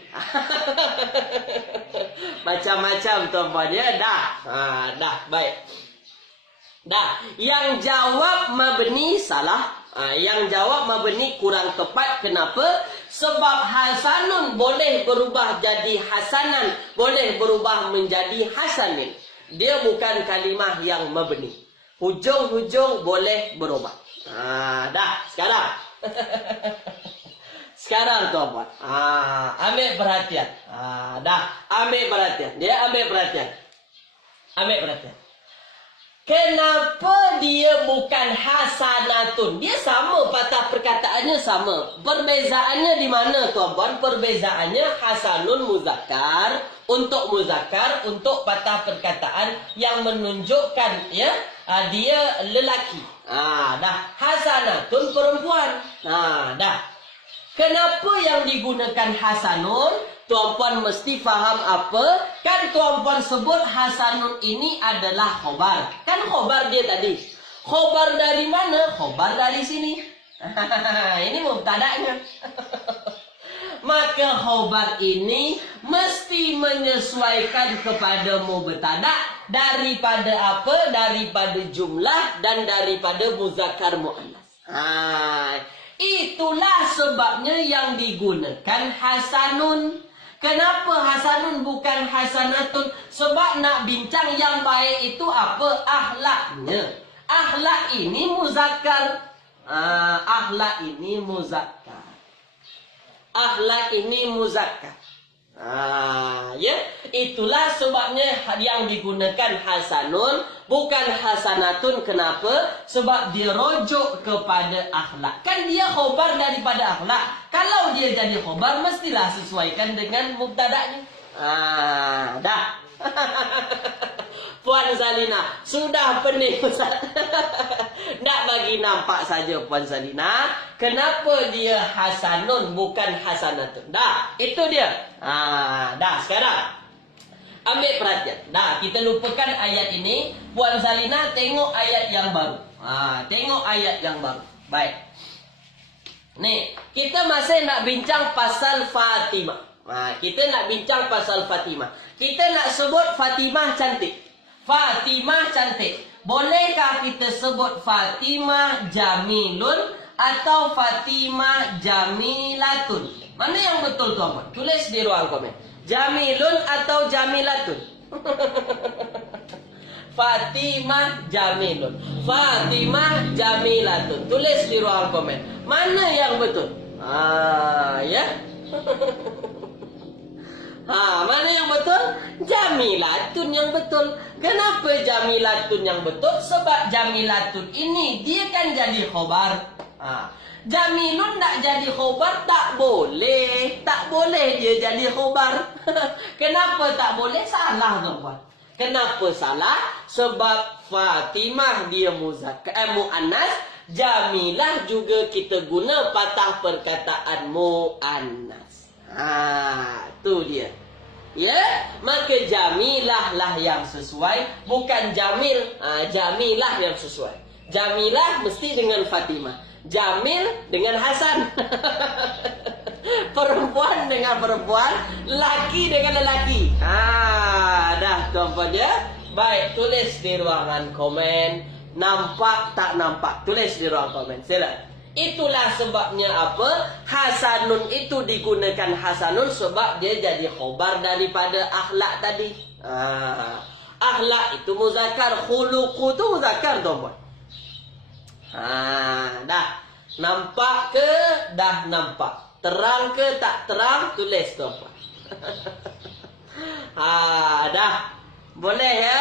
Macam-macam tuan-tuan ya. Dah, baik. Dah, yang jawab mabni salah. Yang jawab mabni kurang tepat. Kenapa? Sebab Hasanun boleh berubah jadi Hasanan, boleh berubah menjadi Hasanin. Dia bukan kalimah yang mabni. Hujung-hujung boleh berubah. Dah, sekarang. Sekarang tuan-tuan. Ambil perhatian. Dah, ambil perhatian. Dia ambil perhatian. Ambil perhatian. Kenapa dia bukan Hasanatun? Dia sama, patah perkataannya sama. Perbezaannya di mana tuan-tuan? Perbezaannya Hasanun muzakkar, untuk patah perkataan yang menunjukkan ya dia lelaki. Dah. Hasanatun perempuan. Dah. Kenapa yang digunakan Hasanun? Tuan-puan mesti faham apa? Kan tuan-puan sebut Hasanun ini adalah khobar. Kan khobar dia tadi. Khobar dari mana? Khobar dari sini. Ini mubtada'nya. Maka khobar ini mesti menyesuaikan kepada mubtada' daripada apa? Daripada jumlah dan daripada muzakkar muannas. Itulah sebabnya yang digunakan Hasanun. Kenapa Hasanun bukan Hasanatun? Sebab nak bincang yang baik itu apa? Akhlaknya. Akhlak ini muzakkar. Akhlak ini muzakkar. Akhlak ini muzakkar. Ya, itulah sebabnya yang digunakan Hasanun bukan Hasanatun. Kenapa? Sebab dia rujuk kepada akhlak. Kan dia khobar daripada akhlak. Kalau dia jadi khobar, mestilah sesuaikan dengan mubtada'nya. Dah. Puan Zalina, sudah pening Ustaz. Nak bagi nampak saja Puan Zalina, kenapa dia Hasanun bukan Hasanatun. Dah, itu dia. Dah, sekarang ambil perhatian. Dah, kita lupakan ayat ini. Puan Zalina tengok ayat yang baru. Tengok ayat yang baru. Baik. Nih, kita masih nak bincang pasal Fatimah. Kita nak bincang pasal Fatimah. Kita nak sebut Fatimah cantik. Fatimah cantik. Bolehkah kita sebut Fatimah Jamilun atau Fatimah Jamilatun? Mana yang betul tuan-tuan? Tulis di ruang komen. Jamilun atau Jamilatun? Fatimah Jamilun, Fatimah Jamilatun. Tulis di ruang komen. Mana yang betul? Ya. Mana yang betul? Jamilatun yang betul. Kenapa Jamilatun yang betul? Sebab Jamilatun ini dia kan jadi khobar. Jamilun nak jadi khobar tak boleh. Tak boleh dia jadi khobar. Kenapa tak boleh? Salah tuan-tuan. Kenapa salah? Sebab Fatimah dia muannas, Jamilah juga kita guna patah perkataan muannas. Tu dia. Ya, maka Jamilah lah yang sesuai, bukan Jamil. Jamilah yang sesuai. Jamilah mesti dengan Fatimah. Jamil dengan Hasan. Perempuan dengan perempuan, laki dengan lelaki. Dah tuan-puan ya. Baik, tulis di ruangan komen. Nampak tak nampak? Tulis di ruang komen. Sila. Itulah sebabnya apa? Hasanun itu digunakan Hasanun sebab dia jadi khobar daripada akhlak tadi. Akhlak itu muzakkar, khuluqu itu muzakkar tuan-puan. Dah. Nampak ke? Dah nampak. Terang ke tak terang? Tulis tuan-puan. Dah. Boleh ya?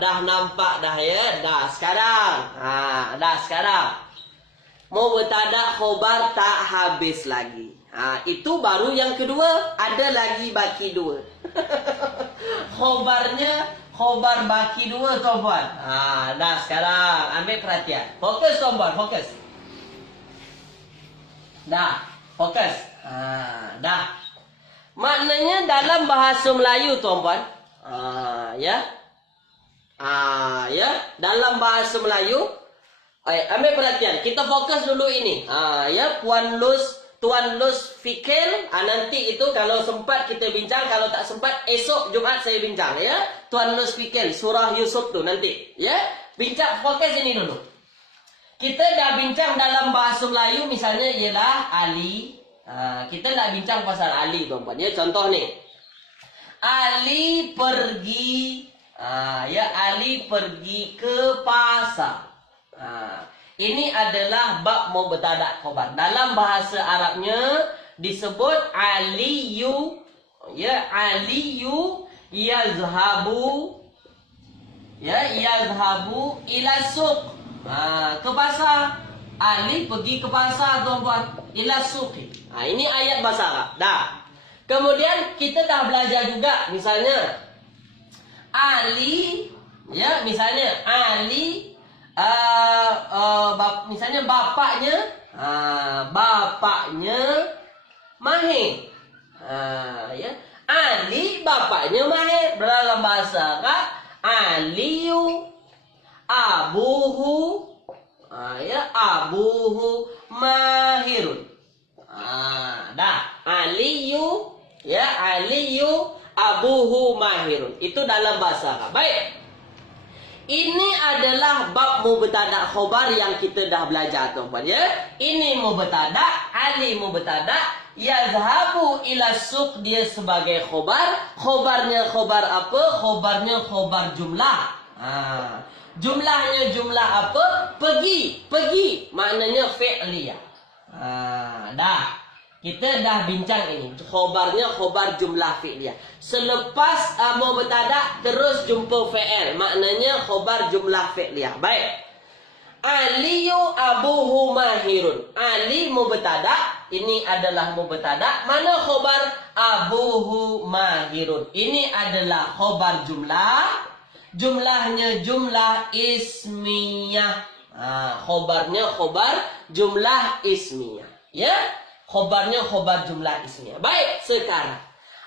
Dah nampak dah ya? Dah sekarang. Dah sekarang. Mubtada khobar tak habis lagi. Itu baru yang kedua. Ada lagi baki dua. Khobarnya khobar baki dua tuan-puan. Dah sekarang. Ambil perhatian. Fokus tuan-puan. Fokus. Dah. Fokus. Dah. Maknanya dalam bahasa Melayu tuan-puan. Ya. Ya. Dalam bahasa Melayu. Ambil perhatian. Kita fokus dulu ini. Ya. Tuan Lus fikir. Nanti itu kalau sempat kita bincang. Kalau tak sempat esok Jumaat saya bincang. Ya. Tuan Lus fikir. Surah Yusuf tu nanti. Ya. Bincang. Fokus ini dulu. Kita dah bincang dalam bahasa Melayu. Misalnya ialah Ali. Kita dah bincang pasal Ali tuan-puan. Ya. Contoh ni. Ali pergi. Ya. Ali pergi ke pasar. Ini adalah bab mubtada khobar. Dalam bahasa Arabnya disebut aliyu. Ya, aliyu yazhabu. Ya, yazhabu ila suq. Ke pasar. Ali pergi ke pasar tuan-puan. Ila suqi. Ini ayat bahasa Arab. Dah. Kemudian kita dah belajar juga misalnya Ali, ya, misalnya Ali misalnya bapaknya Mahir. Ya. Ali bapaknya Mahir. Dalam bahasa Arab Aliyu abuhu. Ya, abuhu Mahirun. Dah. Aliyu, ya, Aliyu abuhu Mahirun. Itu dalam bahasa Arab. Baik. Ini adalah bab mubtada khobar yang kita dah belajar tuan-puan ya. Ini mubtada, Ali mubtada, yazhabu ila suq dia sebagai khobar. Khobarnya khobar apa? Khobarnya khobar jumlah. Jumlahnya jumlah apa? Pergi. Pergi maknanya fi'liyah. Dah. Kita dah bincang ini. Khobarnya khobar jumlah fi'liyah. Selepas mubtada terus jumpa fi'il. Maknanya khobar jumlah fi'liyah. Baik. Aliyu abuhu Mahirun. Ali mubtada. Ini adalah mubtada. Mana khobar? Abuhu Mahirun. Ini adalah khobar jumlah. Jumlahnya jumlah ismiyah. Khobarnya khobar jumlah ismiyah. Ya. Khobarnya khobar jumlah ismiyah. Baik, sekarang.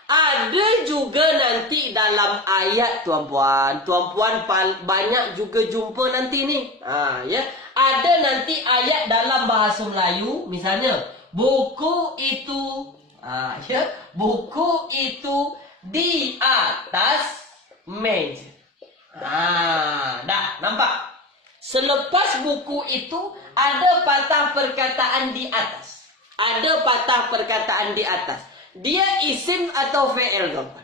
Ada juga nanti dalam ayat tuan-puan. Tuan-puan banyak juga jumpa nanti ni. Ya. Ada nanti ayat dalam bahasa Melayu. Misalnya, buku itu. Ya. Buku itu di atas meja. Dah, nampak? Selepas buku itu, ada patah perkataan di atas. Ada patah perkataan di atas. Dia isim atau fi'il tuan-puan?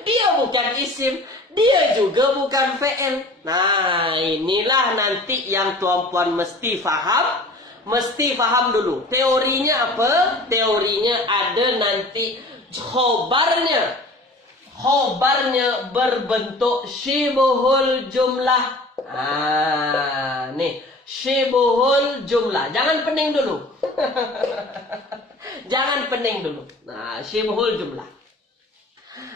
Dia bukan isim. Dia juga bukan fi'il. Nah, inilah nanti yang tuan-puan mesti faham. Mesti faham dulu. Teorinya apa? Teorinya ada nanti khobarnya. Khobarnya berbentuk syibuhul jumlah. Nih. Syibuhul jumlah. Jangan pening dulu. Jangan pening dulu. Syibuhul jumlah.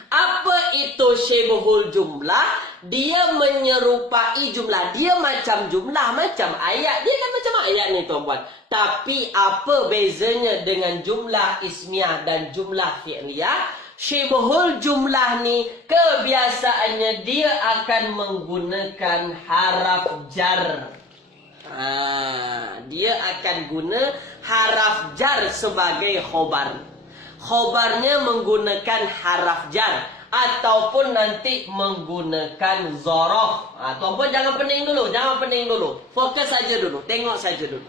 Apa itu syibuhul jumlah? Dia menyerupai jumlah. Dia macam jumlah, macam ayat. Dia kan macam ayat nih tuan-puan. Tapi apa bezanya dengan jumlah ismiyah dan jumlah fi'liyah? Syibuhul jumlah ni kebiasaannya dia akan menggunakan haraf jar. Dia dia akan guna haraf jar sebagai khobar. Khobarnya menggunakan haraf jar ataupun nanti menggunakan zorof. Tuan-puan jangan pening dulu, fokus saja dulu, tengok saja dulu.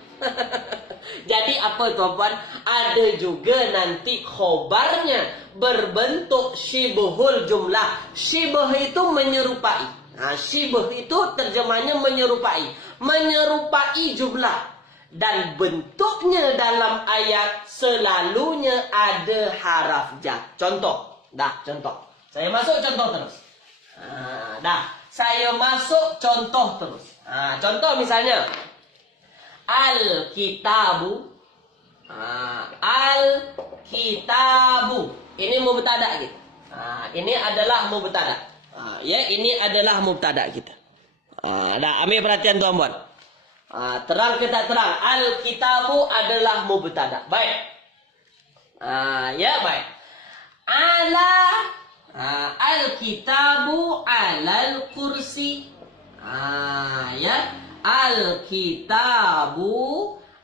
Jadi apa tuan-puan? Ada juga nanti khobarnya berbentuk syibhul jumlah. Syibh itu menyerupai. Syibh itu terjemahnya menyerupai jumlah. Dan bentuknya dalam ayat selalunya ada haraf jar. Contoh. Saya masuk contoh terus. Saya masuk contoh terus. Contoh misalnya Al-kitabu. Al-kitabu. Ini mubtada kita. Ini adalah mubtada. Ini adalah mubtada kita. Ambil perhatian tuan-puan. Terang ke tak terang? Al-kitabu adalah mubtada. Baik. Baik. Al-kitabu alal kursi. Al-kitabu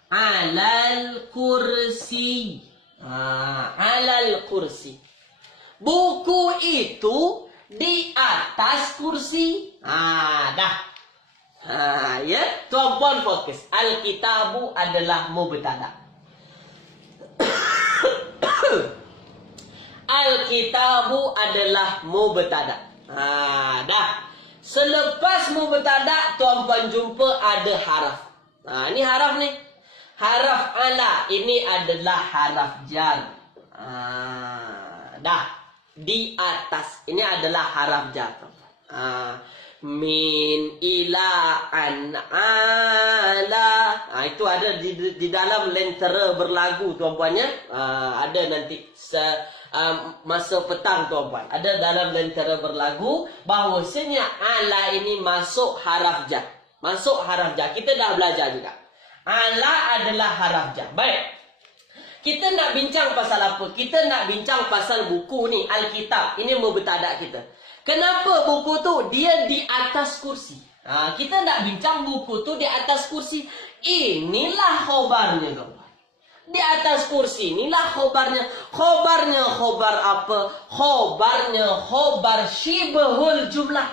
alal kursi. Alal kursi. Buku itu di atas kursi. Tuan-puan fokus. Al-kitabu adalah mubtada. Al-kitabu adalah mubtada. Selepas mubtada, tuan-puan jumpa ada haraf. Ini haraf nih. Haraf ala. Ini adalah haraf jar. Di atas. Ini adalah haraf jar. Min ila an ala. Itu ada di dalam lentera berlagu tuan-puannya. Ada nanti masa petang tuan-puan. Ada dalam lentera berlagu bahawasanya ala ini masuk haraf jar. Kita dah belajar juga. Ala adalah haraf jar. Baik. Kita nak bincang pasal apa? Kita nak bincang pasal buku ni, Alkitab. Ini mubtada kita. Kenapa buku tu dia di atas kursi? Kita nak bincang buku tu di atas kursi. Inilah khobarnya tuan-puan. Di atas kursi inilah khobarnya. Khobar apa? Khobar syibhul jumlah.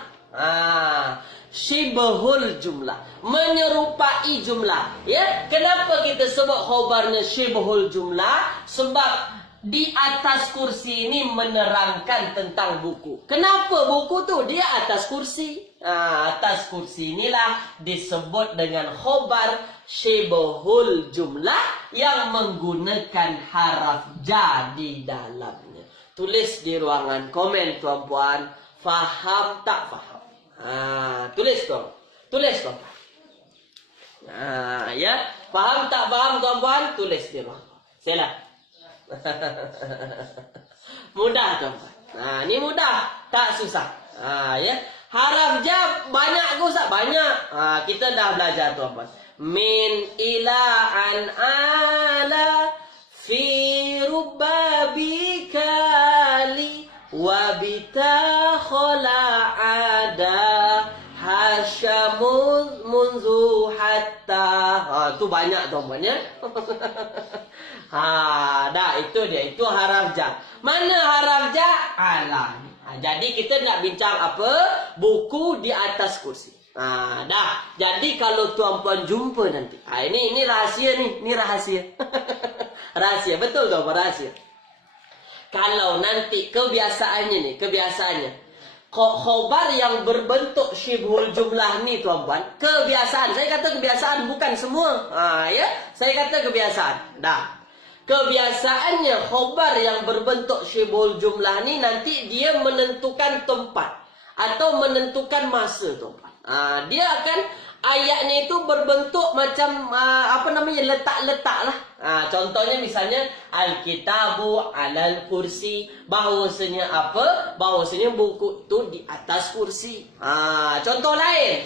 Syibhul jumlah. Menyerupai jumlah. Kenapa kita sebut khobarnya syibhul jumlah? Sebab di atas kursi ini menerangkan tentang buku. Kenapa buku tu dia atas kursi? Atas kursi inilah disebut dengan khobar syibhul jumlah yang menggunakan haraf jar di dalamnya. Tulis di ruangan komen tuan-puan, faham tak faham? Tulis tuan-puan. Faham tak faham tuan-puan? Tulis di ruangan. Sila. Mudah tuan-puan. Ini mudah, tak susah. Haraf jar banyak ke Ustaz? Banyak. Kita dah belajar tuan-puan. Min ila an ala fi rubabi kali wa bita khola ada hasyamuz munzu hatta. Itu banyak tuan-puan ya. Itu dia. Itu haraf jar. Mana haraf jar? Ala. Jadi kita nak bincang apa? Buku di atas kursi. Jadi kalau tuan-puan jumpa nanti. Ini rahasia ni. Ini rahasia. Rahasia. Betul tuan-puan, rahasia. Kalau nanti kebiasaannya. Khobar yang berbentuk syibhul jumlah ni tuan-puan. Kebiasaan. Saya kata kebiasaan bukan semua. Saya kata kebiasaan. Kebiasaannya khobar yang berbentuk syibhul jumlah ni nanti dia menentukan tempat atau menentukan masa tuan-puan. Dia akan ayatnya itu berbentuk macam letak-letak lah. Contohnya misalnya Alkitabu alal kursi. Bahawasanya apa? Bahawasanya buku tu di atas kursi. Contoh lain.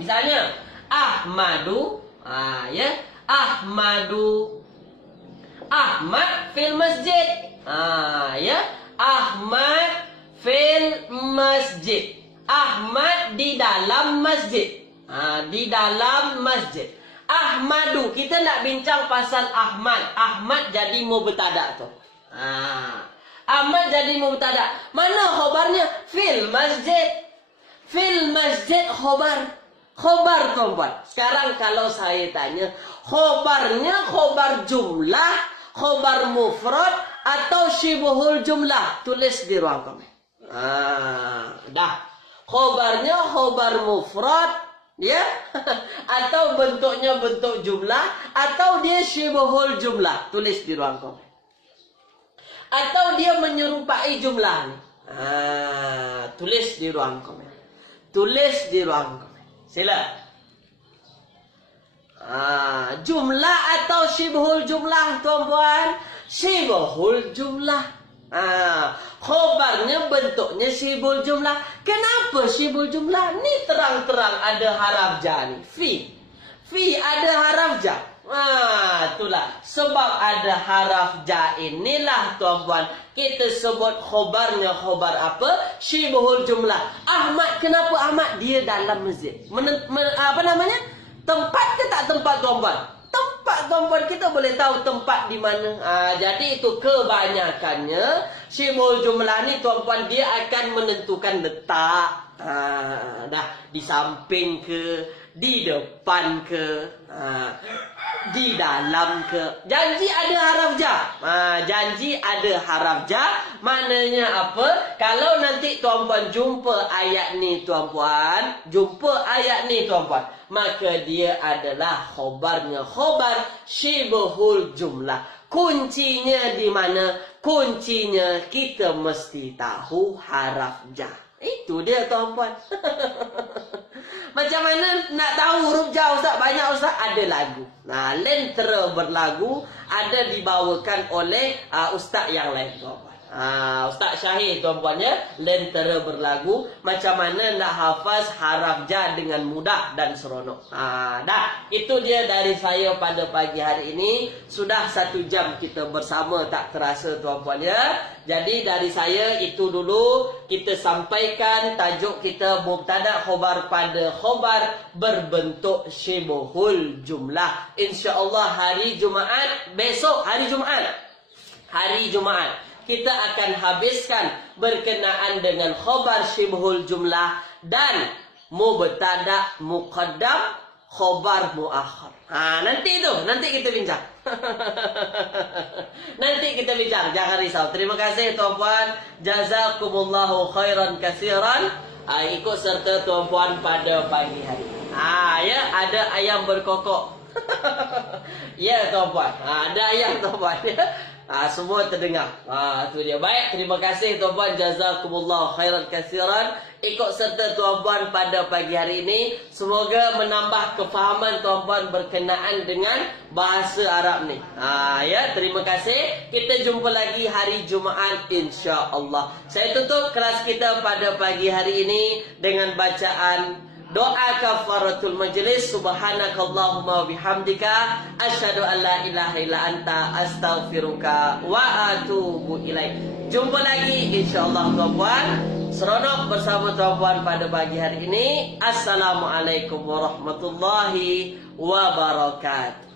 Misalnya Ahmadu. Ahmad fil masjid. Ahmad fil masjid. Ahmad di dalam masjid. Di dalam masjid. Ahmadu. Kita nak bincang pasal Ahmad. Ahmad jadi mubtada tu. Ahmad jadi mubtada. Mana khabarnya? Fil masjid. Fil masjid khabar. Khobar tuan-tuan. Sekarang kalau saya tanya, khobarnya khobar jumlah, khobar mufrad atau syibhul jumlah? Tulis di ruang komen. Dah. Khobarnya khobar mufrad, ya? Atau bentuknya bentuk jumlah, atau dia syibhul jumlah? Tulis di ruang komen. Atau dia menyerupai jumlah? Tulis di ruang komen. Tulis di ruang komen. Sila. Jumlah atau syibhul jumlah tuan-puan? Syibhul jumlah. Khobarnya bentuknya syibhul jumlah. Kenapa syibhul jumlah? Ni terang-terang ada haraf ja ni. Fi ada haraf ja. Itulah. Sebab ada haraf ja inilah tuan-puan, kita sebut khobarnya khobar apa? Syibhul jumlah. Ahmad, kenapa Ahmad? Dia dalam masjid. Apa namanya? Tempat ke tak tempat tuan-puan? Tempat tuan-puan, kita boleh tahu tempat di mana. Jadi itu kebanyakannya syibhul jumlah ni tuan-puan, dia akan menentukan letak. Dah di samping ke, di depan ke, di dalam ke. Janji ada haraf ja. Janji ada haraf ja. Maknanya apa? Kalau nanti tuan-puan jumpa ayat ni tuan-puan, maka dia adalah khobarnya khobar syibhul jumlah. Kuncinya di mana? Kuncinya kita mesti tahu haraf ja. Itu dia tuan-puan. Macam mana nak tahu huruf ja Ustaz? Banyak Ustaz, ada lagu. Lentera berlagu ada dibawakan oleh ustaz yang lain tuan-puan. Ustaz Syahir tuan-puan ya, lentera berlagu macam mana nak hafaz haraf ja dengan mudah dan seronok. Dah, itu dia dari saya pada pagi hari ini. Sudah 1 jam kita bersama tak terasa tuan-puan ya. Jadi dari saya itu dulu kita sampaikan tajuk kita mubtada khobar pada khobar berbentuk syibhul jumlah. InsyaAllah hari Jumaat, besok hari Jumaat kita akan habiskan berkenaan dengan khobar syibhul jumlah dan mubtada muqaddam, khobar muakhar. Nanti kita bincang. Nanti kita bincang, jangan risau. Terima kasih tuan-puan. Jazakumullahu khairan katsiran. Ikut serta tuan-puan pada pagi hari. Ya, ada ayam berkokok. Ya tuan-puan. Ada ayam tuan-puan. Semua terdengar. Itu dia. Baik, terima kasih tuan-puan. Jazakumullah khairan katsiran. Ikut serta tuan-puan pada pagi hari ini. Semoga menambah kefahaman tuan-puan berkenaan dengan bahasa Arab ni. Ya, terima kasih. Kita jumpa lagi hari Jumaat insya-Allah. Saya tutup kelas kita pada pagi hari ini dengan bacaan doa kafaratul majlis. Subhanakallahumma wa bihamdika asyhadu an la ilaha illa anta astaghfiruka wa atubu ilaik. Jumpa lagi insyaallah tuan-puan. Seronok bersama tuan-puan pada pagi hari ini. Assalamualaikum warahmatullahi wabarakatuh.